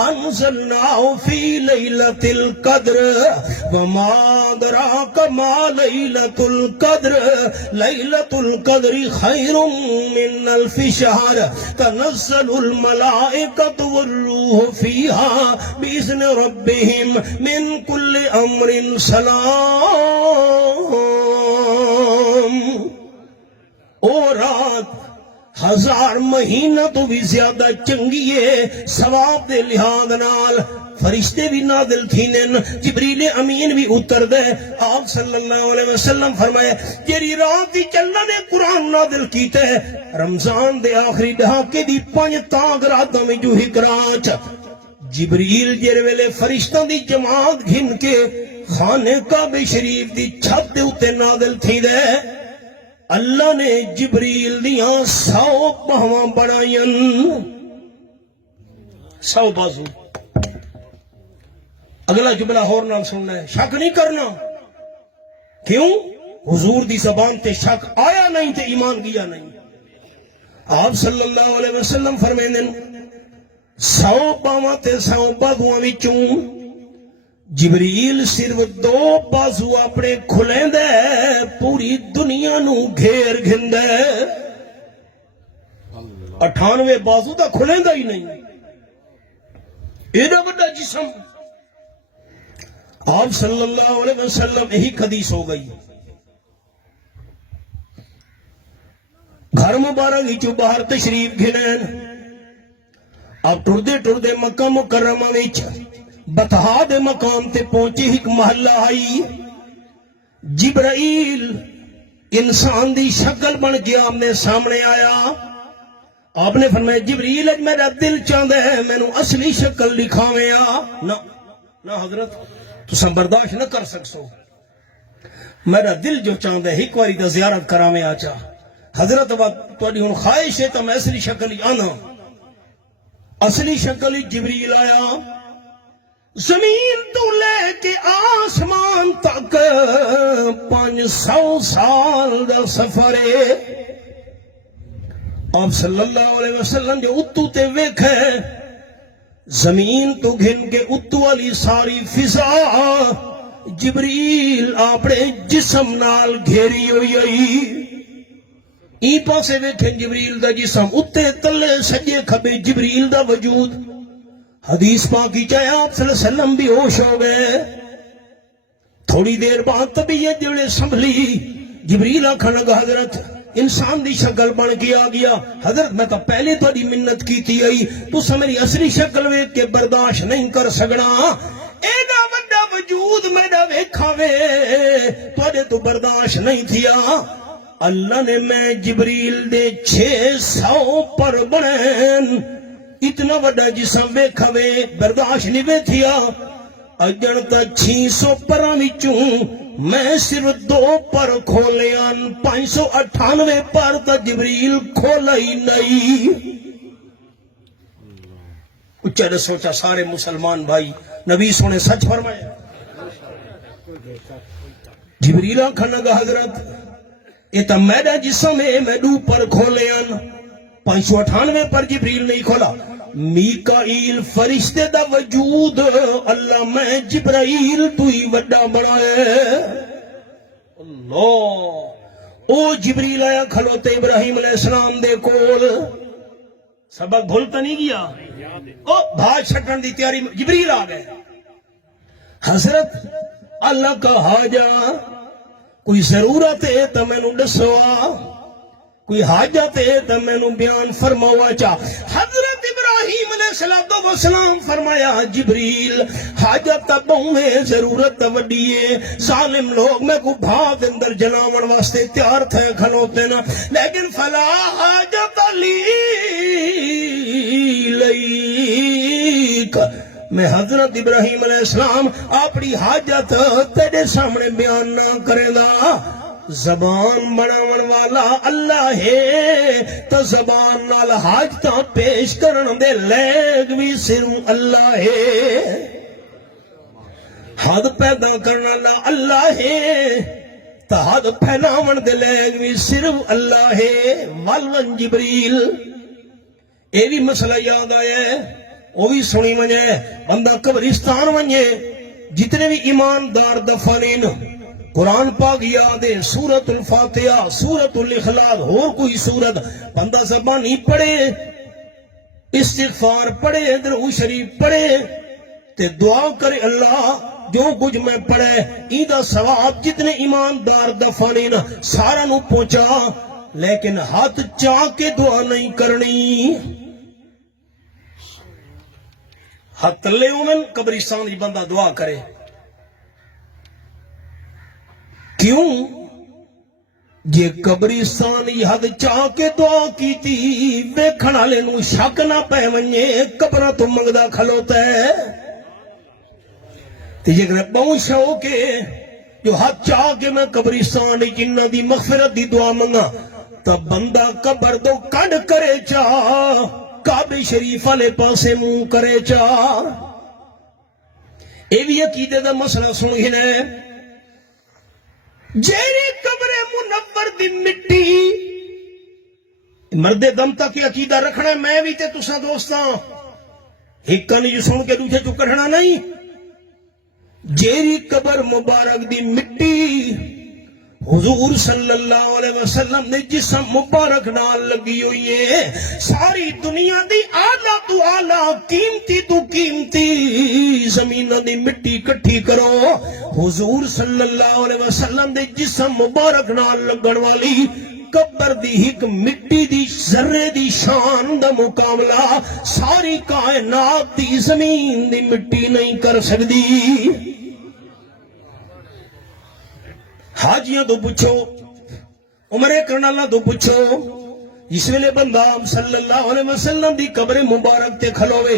انزلناه في ليلة القدر وما أدراك ما ليلة القدر ليلة القدر خير من ألف شهر تنزل الملائكة والروح فيها بإذن ربهم من كل أمر سلام اور رات 1000 مہینہ تو بھی زیادہ چنگی ہے ثواب دے لحاظ نال فرشتے بھی نازل تھینن جبریل امین بھی اتر دے آپ صلی اللہ علیہ وسلم فرمائے جیری رات دی اللہ نے قرآن نازل کیتے رمضان دے آخری دہاکے دی 5 تاک راتوں میں جو ہک رات جبریل جیرے ویلے فرشتوں دی جماعت گھن کے خانے کعبہ شریف دی چھت دے اتے نازل تھی دے اللہ نے جبریل دیاں 100 باہواں بنائیں 100 بازو اگلا جملہ اور نام سننا ہے شک نہیں کرنا کیوں حضور دی زبان تے شک آیا نہیں تے ایمان کیا نہیں آپ صلی اللہ علیہ وسلم فرمیندن 100 باہواں تے 100 بازوਆਂ وچوں جبریل صرف 2 بازو اپنے کھلیں دے پوری دنیا نو گھیر گھندے 98 بازو دا کھلیں دا ہی نہیں ایڈا بڑا جسم آپ صلی اللہ علیہ وسلم یہی حدیث ہو گئی گھر مبارک ہی چو باہر تشریف گھنین آپ ٹردے ٹردے مکہ مکرمہ وچ بطحا دے مقام تے پہنچے ایک محلہ آئی جبرائیل انسان دی شکل بن گیا آمنے سامنے آیا آپ نے فرمایا جبریل اج میرا دل چاندے ہے میں نو اصلی شکل لکھاویں آ نہ حضرت تو سن برداشت نہ کر سکسو میرا دل جو چاندے ایک واری دا زیارت کراویں آچا حضرت تواڈی ہن خواہش ہے تو میں اصلی شکل ہی آنا اصلی شکل ہی جبریل آیا زمین تو لے کے آسمان تک 500 سال دا سفر ہے آپ صلی اللہ علیہ وسلم جو اتو تے ویکھے زمین تو گھن کے اتو والی ساری فضا جبریل اپنے جسم نال گھیری ہوئی ای پاسے ویکھے جبریل دا جسم اتے تلے سجے کھبے جبریل دا وجود حدیث پاکی چاہے آپ صلی اللہ علیہ وسلم بھی ہوش ہو گئے تھوڑی دیر بعد طبیعت جڑے سنبھلی جبریل آکھن لگا حضرت انسان دی شکل بن کے آ گیا. حضرت میں تو پہلے تھوڑی منت کی تھی آئی تو میری اصلی شکل ویکھ کے برداشت نہیں کر سکنا. ایڈا وڈا وجود میرا ویکھا وے تھوڑے تو برداشت نہیں تھیا. اللہ نے میں جبریل دے 600 پر بنین اتنا وڈا جسم ویکھا وے برداشت نہیں وے تھیا. اجن تا 600 پراں وچوں میں صرف 2 پر کھولیاں 598 پر تا جبریل کھولا ہی نہیں. اچھا نے سوچا سارے مسلمان بھائی نبی سونے سچ فرمایا. جبریل آکھن لگا حضرت یہ تو میرا جسم ہے میں 2 پر کھولیاں 598 پر جبریل نہیں کھولا. میکائیل فرشتے دا وجود اللہ میں جبرائیل تو ہی وڈا بنائے. اللہ او جبریل آیا کھلوتے ابراہیم علیہ السلام دے کول. سبق بھولتا نہیں گیا او بھاج چھٹن دی تیاری جبریل آ گئے. حضرت اللہ کا حاجہ کوئی ضرورت ہے تو میں نو دسوا کوئی حاجت ہے تو میں نو بیان فرماوا چا. حضرت ابراہیم علیہ السلام فرمایا جبریل حاجت بہوں ہے ضرورت وڈی ہے. ظالم لوگ میں کو بھاگ اندر جلاون واسطے تیار تھے کھلوتے نا لیکن فلا حاجت لی لیک میں حضرت ابراہیم علیہ السلام اپنی حاجت تیرے سامنے بیان نہ کرے دا. زبان بناون والا اللہ ہے تو زبان نال حاجتاں پیش کرن دے لیگ بھی صرف اللہ ہے. حد پیدا کرن والا اللہ ہے تو حد پھیلاون دے لیگ بھی صرف اللہ ہے. ولن جبریل اے بھی مسئلہ یاد آیا ہے وہ بھی سنی ونجے. بندہ قبرستان ونجے جتنے بھی ایماندار دفنین قرآن پاک یاد ہے سورۃ الفاتحہ سورۃ الاخلاص اور کوئی سورت بندہ زبانی پڑھے استغفار پڑھے درود شریف پڑھے تے دعا کرے اللہ جو کچھ میں پڑھے ایدہ ثواب جتنے ایماندار دفنین سارا نو پہنچا. لیکن ہاتھ چاہ کے دعا نہیں کرنی. ہاتھ لے انہوں قبرستان دی بندہ دعا کرے کیوں جے قبرستان حد چاہ کے دعا کی تھی ویکھن والے نو شک نہ پے ونجے قبراں تو منگدا کھلوتا ہے. تے جے بہت شوق ہے جو ہاتھ چاہ کے میں قبرستان جنہ دی مغفرت دی دعا منگا تو بندہ قبر دو کڈ کرے چاہ کعبے شریف والے پاسے منہ کرے چاہ. اے بھی عقیدے دا مسئلہ سن ہے جیری قبر منور دی مٹی مرد دم تک عقیدہ رکھنا میں بھی تے تسا دوستاں ہکا نہیں جو سن کے دوسرے چو کڑھنا نہیں. جیری قبر مبارک دی مٹی حضور صلی اللہ علیہ وسلم نے جسم مبارک نال لگی ہوئی ہے ساری دنیا دی آلہ تو آلہ قیمتی تو قیمتی زمینہ دی مٹی کٹھی کرو حضور صلی اللہ علیہ وسلم دے جسم مبارک نال لگن والی قبر دی ایک مٹی دی ذرے دی شان دا مقابلہ ساری کائنات دی زمین دی مٹی نہیں کر سکتی. حاجیاں تو پوچھو عمرے کرنالا تو پوچھو اس ویلے بندہ صلی اللہ علیہ وسلم دی قبر مبارک تے کھلوے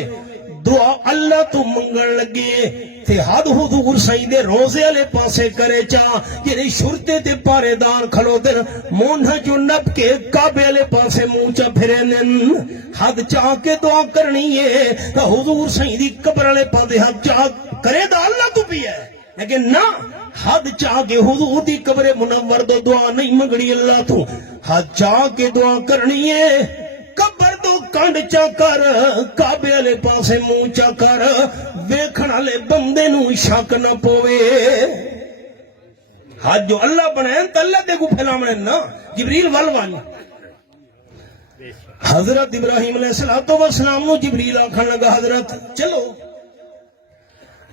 دعا اللہ تو منگن لگے تے حد حضور سائیں دے روزے والے پاسے کرے چاہ یعنی شرطے تے پارے دار کھلو دے مونہ جو نب کے کعبے والے پاسے مونچا پھرے نن حد چاہ کے دعا کرنی ہے تو حضور سائیں دی قبر والے پاسے حد چاہ کرے دا اللہ تو بھی ہے لیکن نہ حد چاہ کے حضور دی قبر منور دو دعا نہیں منگنی اللہ تو حد چاہ کے دعا کرنی ہے قبر دو کانڈ چا کر کعبے والے پاسے منہ چا کر ویکھن والے بندے نو شک نہ پوے. حد جو اللہ بنائیں تو اللہ دے کو پھیلاونے نا جبریل والوان حضرت ابراہیم علیہ السلام نو جبریل آکھن لگا حضرت چلو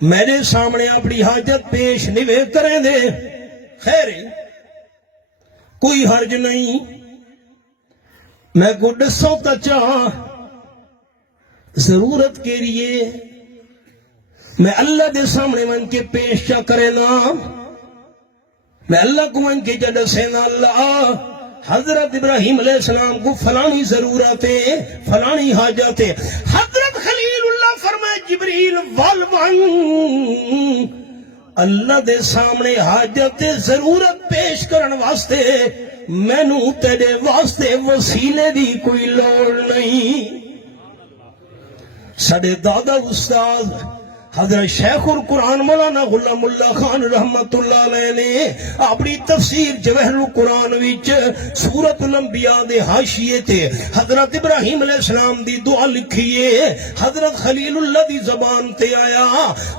میرے سامنے اپنی حاجت پیش نہیں کریں دے، خیر کوئی حرج نہیں، میں کو دسوں تا چاہ ضرورت کے لیے میں اللہ دے سامنے من کے پیش چا کرے نا، میں اللہ کو من کے جا دسے نا اللہ حضرت ابراہیم علیہ السلام کو فلانی ضرورت ہے، فلانی حاجت ہے۔ حضرت خلیل اللہ فرمائے جبریل والون اللہ دے سامنے حاجت ضرورت پیش کرن واسطے میں نو تیرے واسطے وسیلے دی کوئی لوڑ نہیں۔ ساڈے دادا استاد حضرت شیخ القرآن مولانا غلام اللہ خان رحمت اللہ علیہ نے اپنی تفسیر جواہر القرآن وچ سورۃ الانبیاء دے حاشیے تے حضرت ابراہیم علیہ السلام دی دعا لکھیے، حضرت خلیل اللہ دی زبان تے آیا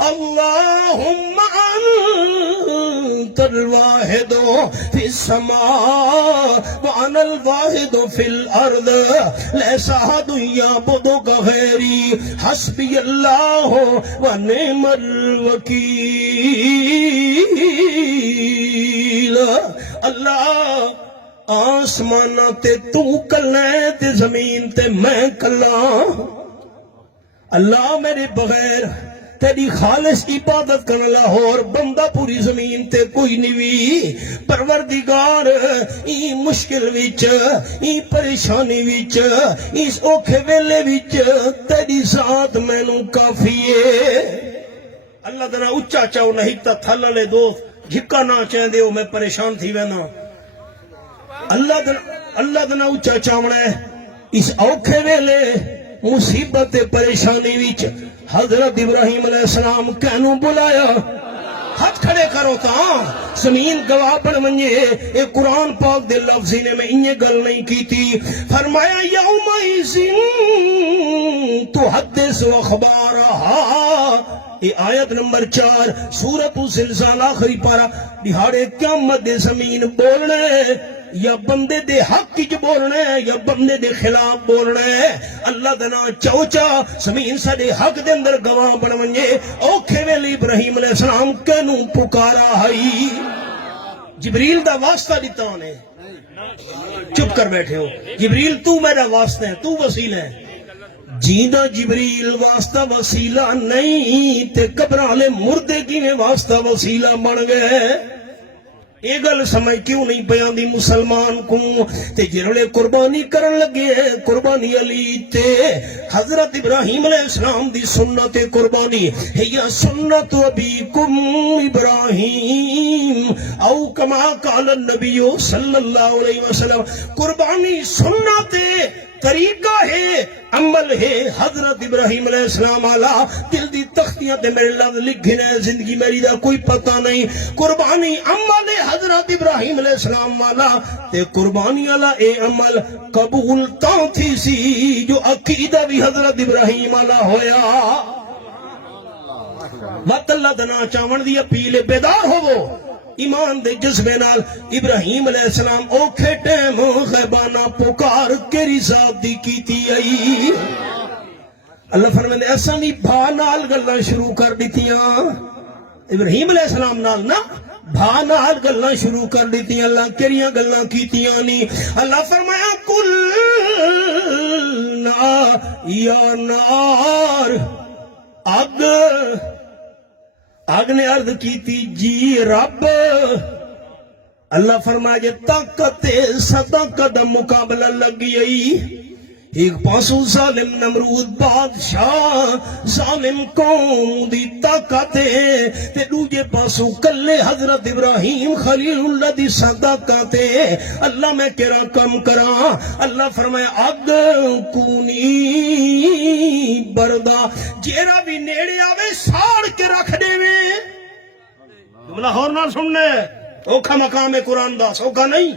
اللہم انت الواحد فی السماء وانا الواحد فی الارض لیس احد یعبدک غیری حسبی اللہ ونعم الوکیل۔ اللہ آسمانہ تے تو کلا ہے تے زمین تے میں کلا، اللہ میرے بغیر تیری خالص عبادت کرنا لاہور بندہ پوری زمین تے کوئی نہیں، پروردگار ای مشکل وچ ای پریشانی وچ اس اوکھے ویلے وچ تیری ذات مینوں کافی ہے۔ اللہ دنا اچا چاہو نہیں تا تھل والے دوست جھکا نہ چاہندے ہو میں پریشان تھی وینا، اللہ دنا اچا چاہنا ہے اس اوکھے ویلے مصیبت پریشانی وچ حضرت ابراہیم علیہ السلام کہنوں بلایا، ہاتھ کھڑے کرو تا زمین گواہ بن منجے، اے قرآن پاک دے لفظی نے میں انہیں گل نہیں کی تھی، فرمایا یومئذ تحدث اخبارہا، یہ آیت نمبر 4 سورۃ الزلزال آخری پارہ، دہاڑے قیامت دے زمین بولنے یا بندے دے حق کی بولنا ہے یا بندے دے خلاف بولنا ہے، اللہ دنا چوچا زمین ساڈے حق دے اندر گواہ بن ونجے، اوکھے ویلے ابراہیم علیہ السلام کینوں پکارا ہئی، جبریل دا واسطہ دیتا نے، چپ کر بیٹھے ہو، جبریل تو میرا واسطہ ہے، تو وسیلہ ہے، جیندہ جبریل واسطہ وسیلہ نہیں تے قبر والے مردے کی میں واسطہ وسیلہ بن گئے۔ یہ گل سمجھ کیوں نہیں بیان دی مسلمان کو تے جڑے قربانی کرن لگے قربانی علی تے حضرت ابراہیم علیہ السلام دی سنت قربانی ہے یا سنت ابیکم ابراہیم او کما قال النبی صلی اللہ علیہ وسلم، قربانی سنت طریقہ ہے، عمل ہے حضرت ابراہیم علیہ السلام والا، دل دی تختیاں تے میرے لفظ لکھنے زندگی میری دا کوئی پتہ نہیں، قربانی عمل ہے حضرت ابراہیم علیہ السلام والا تے قربانی والا اے عمل قبول تاں تھی سی جو عقیدہ بھی حضرت ابراہیم والا ہویا۔ مت اللہ دنا چاون دی اپیل بیدار ہوو ایمان دے جذبے نال، ابراہیم علیہ السلام اوکھے ٹیم غیبانہ پکار کیری ذات دی کیتی آئی، اللہ فرمائے ایسا نہیں بھا نال گلاں شروع کر دیتیاں، ابراہیم علیہ السلام نال نا بھا نال گلاں شروع کر دیتیاں، اللہ کیریاں گلاں کیتیاں نہیں، اللہ فرمایا قلنا یا نار، آگ نے عرض کی تھی جی رب، اللہ فرمایا جے طاقت صداقت مقابلہ لگی آئی، ایک پاسو ظالم نمرود بادشاہ ظالم قوم دی طاقت تے دوجے پاسو کلے حضرت ابراہیم خلیل اللہ دی صداقت، اللہ میں کیرا کم کرا، اللہ فرمایا اگ کونی بردا، جیرا بھی نیڑے آوے ساڑ کے رکھ دے وے، جملہ اور نہ سننے اوکھا مقام قرآن دا سوکھا نہیں،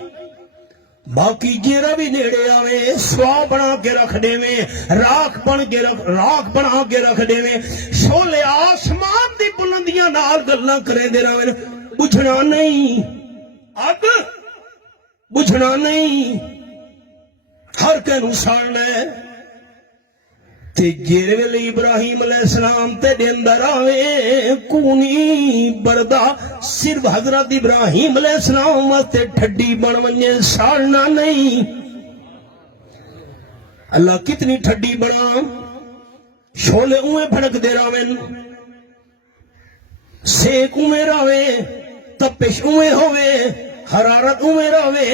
باقی جیرا بھی نیڑے آوے سوا بنا کے رکھ دے میں، راکھ بنا کے رکھ دے میں، شولے آسمان دی بلندیاں نال گلاں کرے دے رہے بجھنا نہیں، اگ بجھنا نہیں، ہر کینوں ساڑنا ہے، تے جیرے ویلے ابراہیم علیہ السلام تے اندر آوے کونی بردا صرف حضرت ابراہیم علیہ السلام واسطے ٹھڈی بن ونجے ساڑنا نہیں. اللہ کتنی ٹھڈی بنا شولے اوے بھڑک دے راوین سیک اوے راوے تپش اوے ہوئے حرارت اوے راوے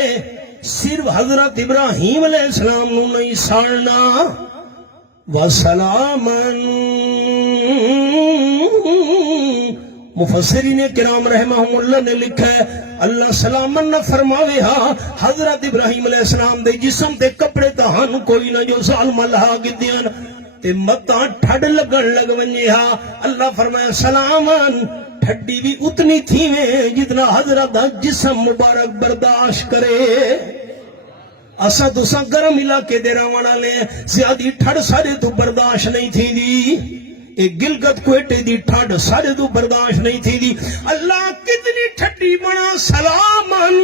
صرف حضرت ابراہیم علیہ السلام نو نہیں ساڑنا. وَسَلَامًا مفسرین کرام رحمہم اللہ نے لکھا ہے اللہ سلامن نہ فرماوے ہاں حضرت ابراہیم علیہ السلام دے جسم دے کپڑے تہان کوئی نہ جو ظالم اللہ گدیاں تے متاں ٹھڈ لگن لگ ونجے ہاں. اللہ فرمایا سلامن ٹھڈی بھی اتنی تھی میں جتنا حضرت دا جسم مبارک برداشت کرے. اسا دوسا گرم علاقے دے راوانا لے زیادی ٹھڈ سارے تو برداشت نہیں تھی دی. ایک گلگت کوئٹے دی ٹھڈ سارے تو برداشت نہیں تھی دی. اللہ کتنی ٹھڈی بنا سلامن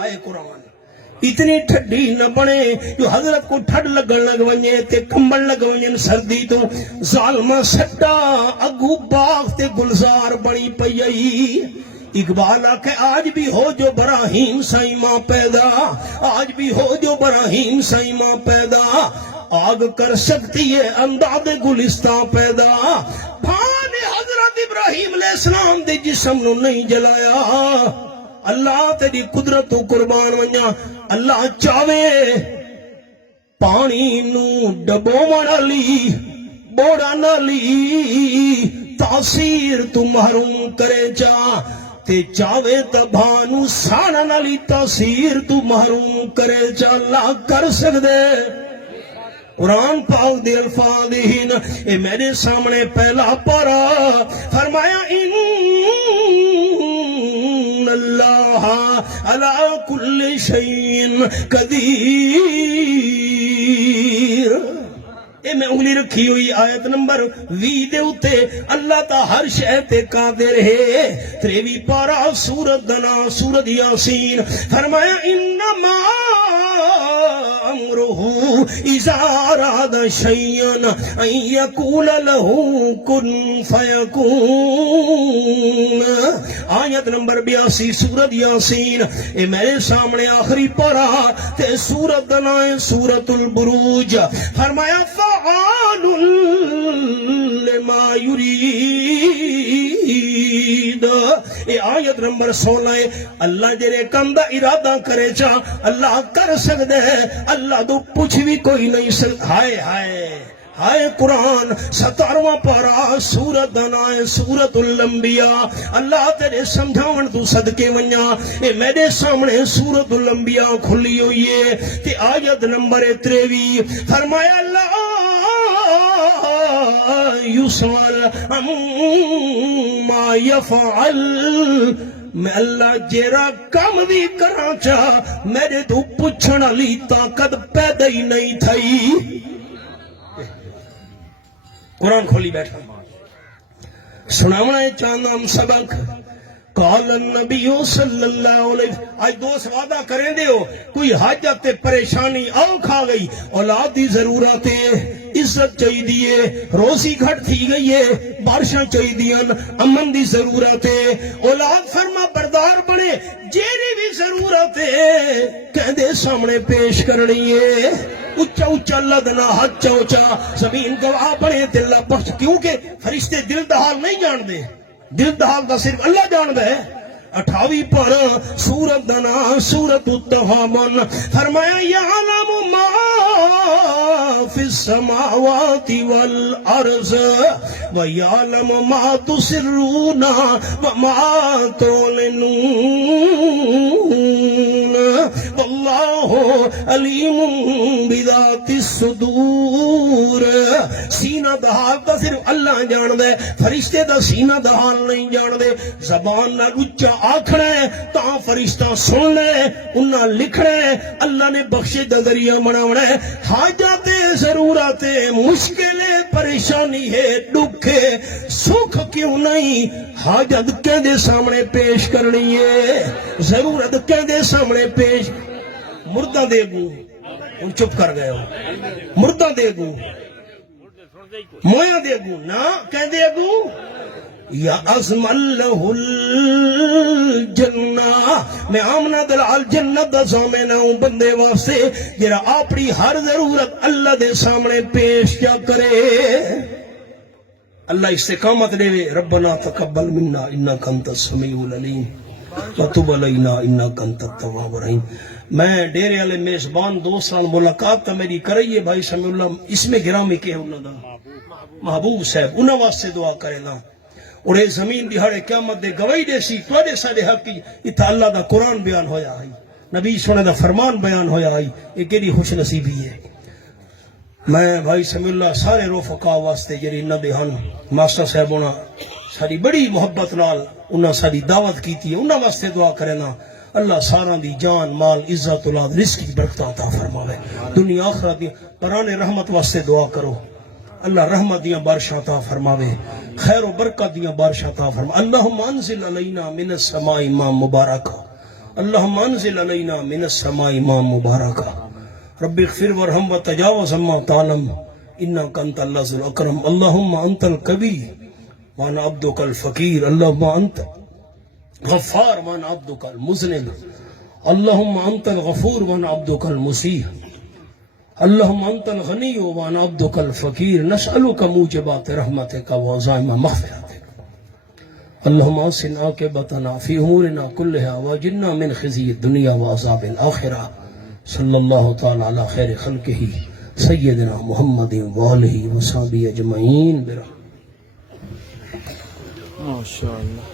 آئے قرآن اتنی ٹھڈی نہ بنے جو حضرت کو ٹھڈ لگن لگ ونجے تے کمبل لگ ونجن سردی تو ظالمہ سٹا اگو باغ تے گلزار بڑی پئی. اقبال آکھے آج بھی ہو جو براہیم سائی ماں پیدا آج بھی ہو جو براہیم سائی ماں پیدا آگ کر سکتی ہے انداز گلستان پیدا. بھانے حضرت ابراہیم علیہ السلام دے جسم نو نہیں جلایا. اللہ تیری قدرت تو قربان ونجا اللہ چاہے پانی نو ڈبو منالی بوڑا نالی تاثیر تو محروم کرے چاہ تے چاہے تبھانو سانا نالی تاثیر تو محروم کرے چاہ. اللہ کر سکدے قرآن پاک دے الفاظ ہی نا اے میرے سامنے پہلا پارا فرمایا ان اللہ علی کل شیء قدیر. اے میں انگلی رکھی ہوئی آیت نمبر 20 دے اتے اللہ تا ہر شے تے قادر ہے. 23 پارا سورت دنا سورت یاسین فرمایا انما امرہ اذا اراد شیئا ان یقول له کن فیکون. آیت نمبر 82 سورت یاسین. اے میرے سامنے آخری پارا تے سورت دنا سورت البروج فرمایا فعال لما یرید. اے آیت نمبر 16 اللہ جرے کم دا ارادہ کرے چا اللہ کر سکتے ہیں. اللہ تو پوچھ بھی کوئی نہیں سکتا. ہائے ہائے ہائے قرآن 17واں پارا سورت دنا سورت الانبیاء. اللہ تیرے سمجھاون تو صدقے ونجا اے میرے سامنے سورت الانبیاء کھلی ہوئی ہے تے آیت نمبر 23 فرمایا اللہ یسأل عما یفعل. میں اللہ جیرا کام بھی کرا چاہ میرے تو پوچھنا لی طاقت پیدا ہی نہیں تھئی. قرآن کھولی بیٹھا سناونا ہے چاندام سبق. قال النبی صلی اللہ علیہ وسلم آج دوست وعدہ کریں دے ہو کوئی حاجت پریشانی آؤ کھا گئی اولاد دی ضرورت ہے عزت چاہی دیئے روزی گھٹ تھی گئی ہے بارشاں چاہی دیئن امن دی ضرورت ہے اولاد فرما بردار بنے جیری بھی ضرورت ہے کہندے سامنے پیش کرنی ہے. اچھا اچھا اللہ دنا ہاتھ چاوچا زمین گواہ بنے دل بخش کیونکہ فرشتے دل دہال نہیں جان دے دل دہال دا صرف اللہ جان دے. 28 پارا سورت دنا سورت التغابن فرمایا یعلم ما فی السماوات والارض ویعلم ما تسرون وما تعلنون واللہ علیم بذات الصدور. سینہ دہال دا صرف اللہ جان دے فرشتے دا سینہ دہال نہیں جان دے. زبان نہ اچھا آکھنا ہے تاں فرشتہ سن لے انہاں لکھنا ہے اللہ نے بخشے دا ذریعہ مناونا ہے. حاجات ضرورت مشکلیں پریشانی ہے دکھے سکھ کیوں نہیں حاجت کہندے سامنے پیش کرنی ہے ضرورت کہندے سامنے پیش. مردہ دے گو ان چپ کر گئے ہو مردہ دے گو مویا دے اگوں نا کہہ دے اگوں یا عظم اللہ الجنہ میں آمنہ دلال جنت دا سامنے ہوں بندے واسطے جرا اپنی ہر ضرورت اللہ دے سامنے پیش کیا کرے اللہ استقامت دے ربنا تقبل منا انک انت السمیع العلیم وتب علینا انک انت التواب الرحیم میں ڈیرے والے میزبان دوستان ملاقات تا میری کرائیے بھائی سمیع اللہ اس میں گرامی کہ انہاں دا محبوب صاحب انہاں واسطے دعا کرے نا اور یہ زمین دہاڑے قیامت دے گواہی دے سی توڑے سارے حق کی اتھا اللہ دا قرآن بیان ہویا ہے نبی سونے دا فرمان بیان ہویا ہے یہ کیڑی خوش نصیبی ہے میں بھائی سمیع اللہ سارے رفقا واسطے جڑی انہاں دے ہن ماسٹر صاحب ہونا ساری بڑی محبت نال انہاں ساری دعوت کیتی ہے انہاں واسطے دعا کرے نا اللہ سارا دی جان مال عزت اولاد رزق کی برکت عطا فرماوے دنیا آخرت دی قرآن رحمت واسطے دعا کرو اللہ رحمت دیاں بارشاں عطا فرماوے خیر و برکت دیاں بارشاں عطا فرماوے اللہم انزل علینا من السماء ماء مبارکا اللہم انزل علینا من السماء ماء مبارکا رب اغفر ورحم وتجاوز عما تعلم انک انت العزیز الاکرم اللہم انت الکبیر وانا عبدک الفقیر اللہم انت غفار وانا عبدک المذنب اللہم انت الغفور وانا عبدک المسیح اللہم انت الغنی وانا عبدک الفقیر نسألک موجبات رحمتک وعزائم مغفرتک اللہم احسن عاقبتنا فی امورنا کلها واجرنا من خزی الدنیا وعذاب الآخرہ صلی اللہ تعالی علی خیر خلقہ سیدنا محمد وآلہ وصحبہ اجمعین برحمتہ ماشاءاللہ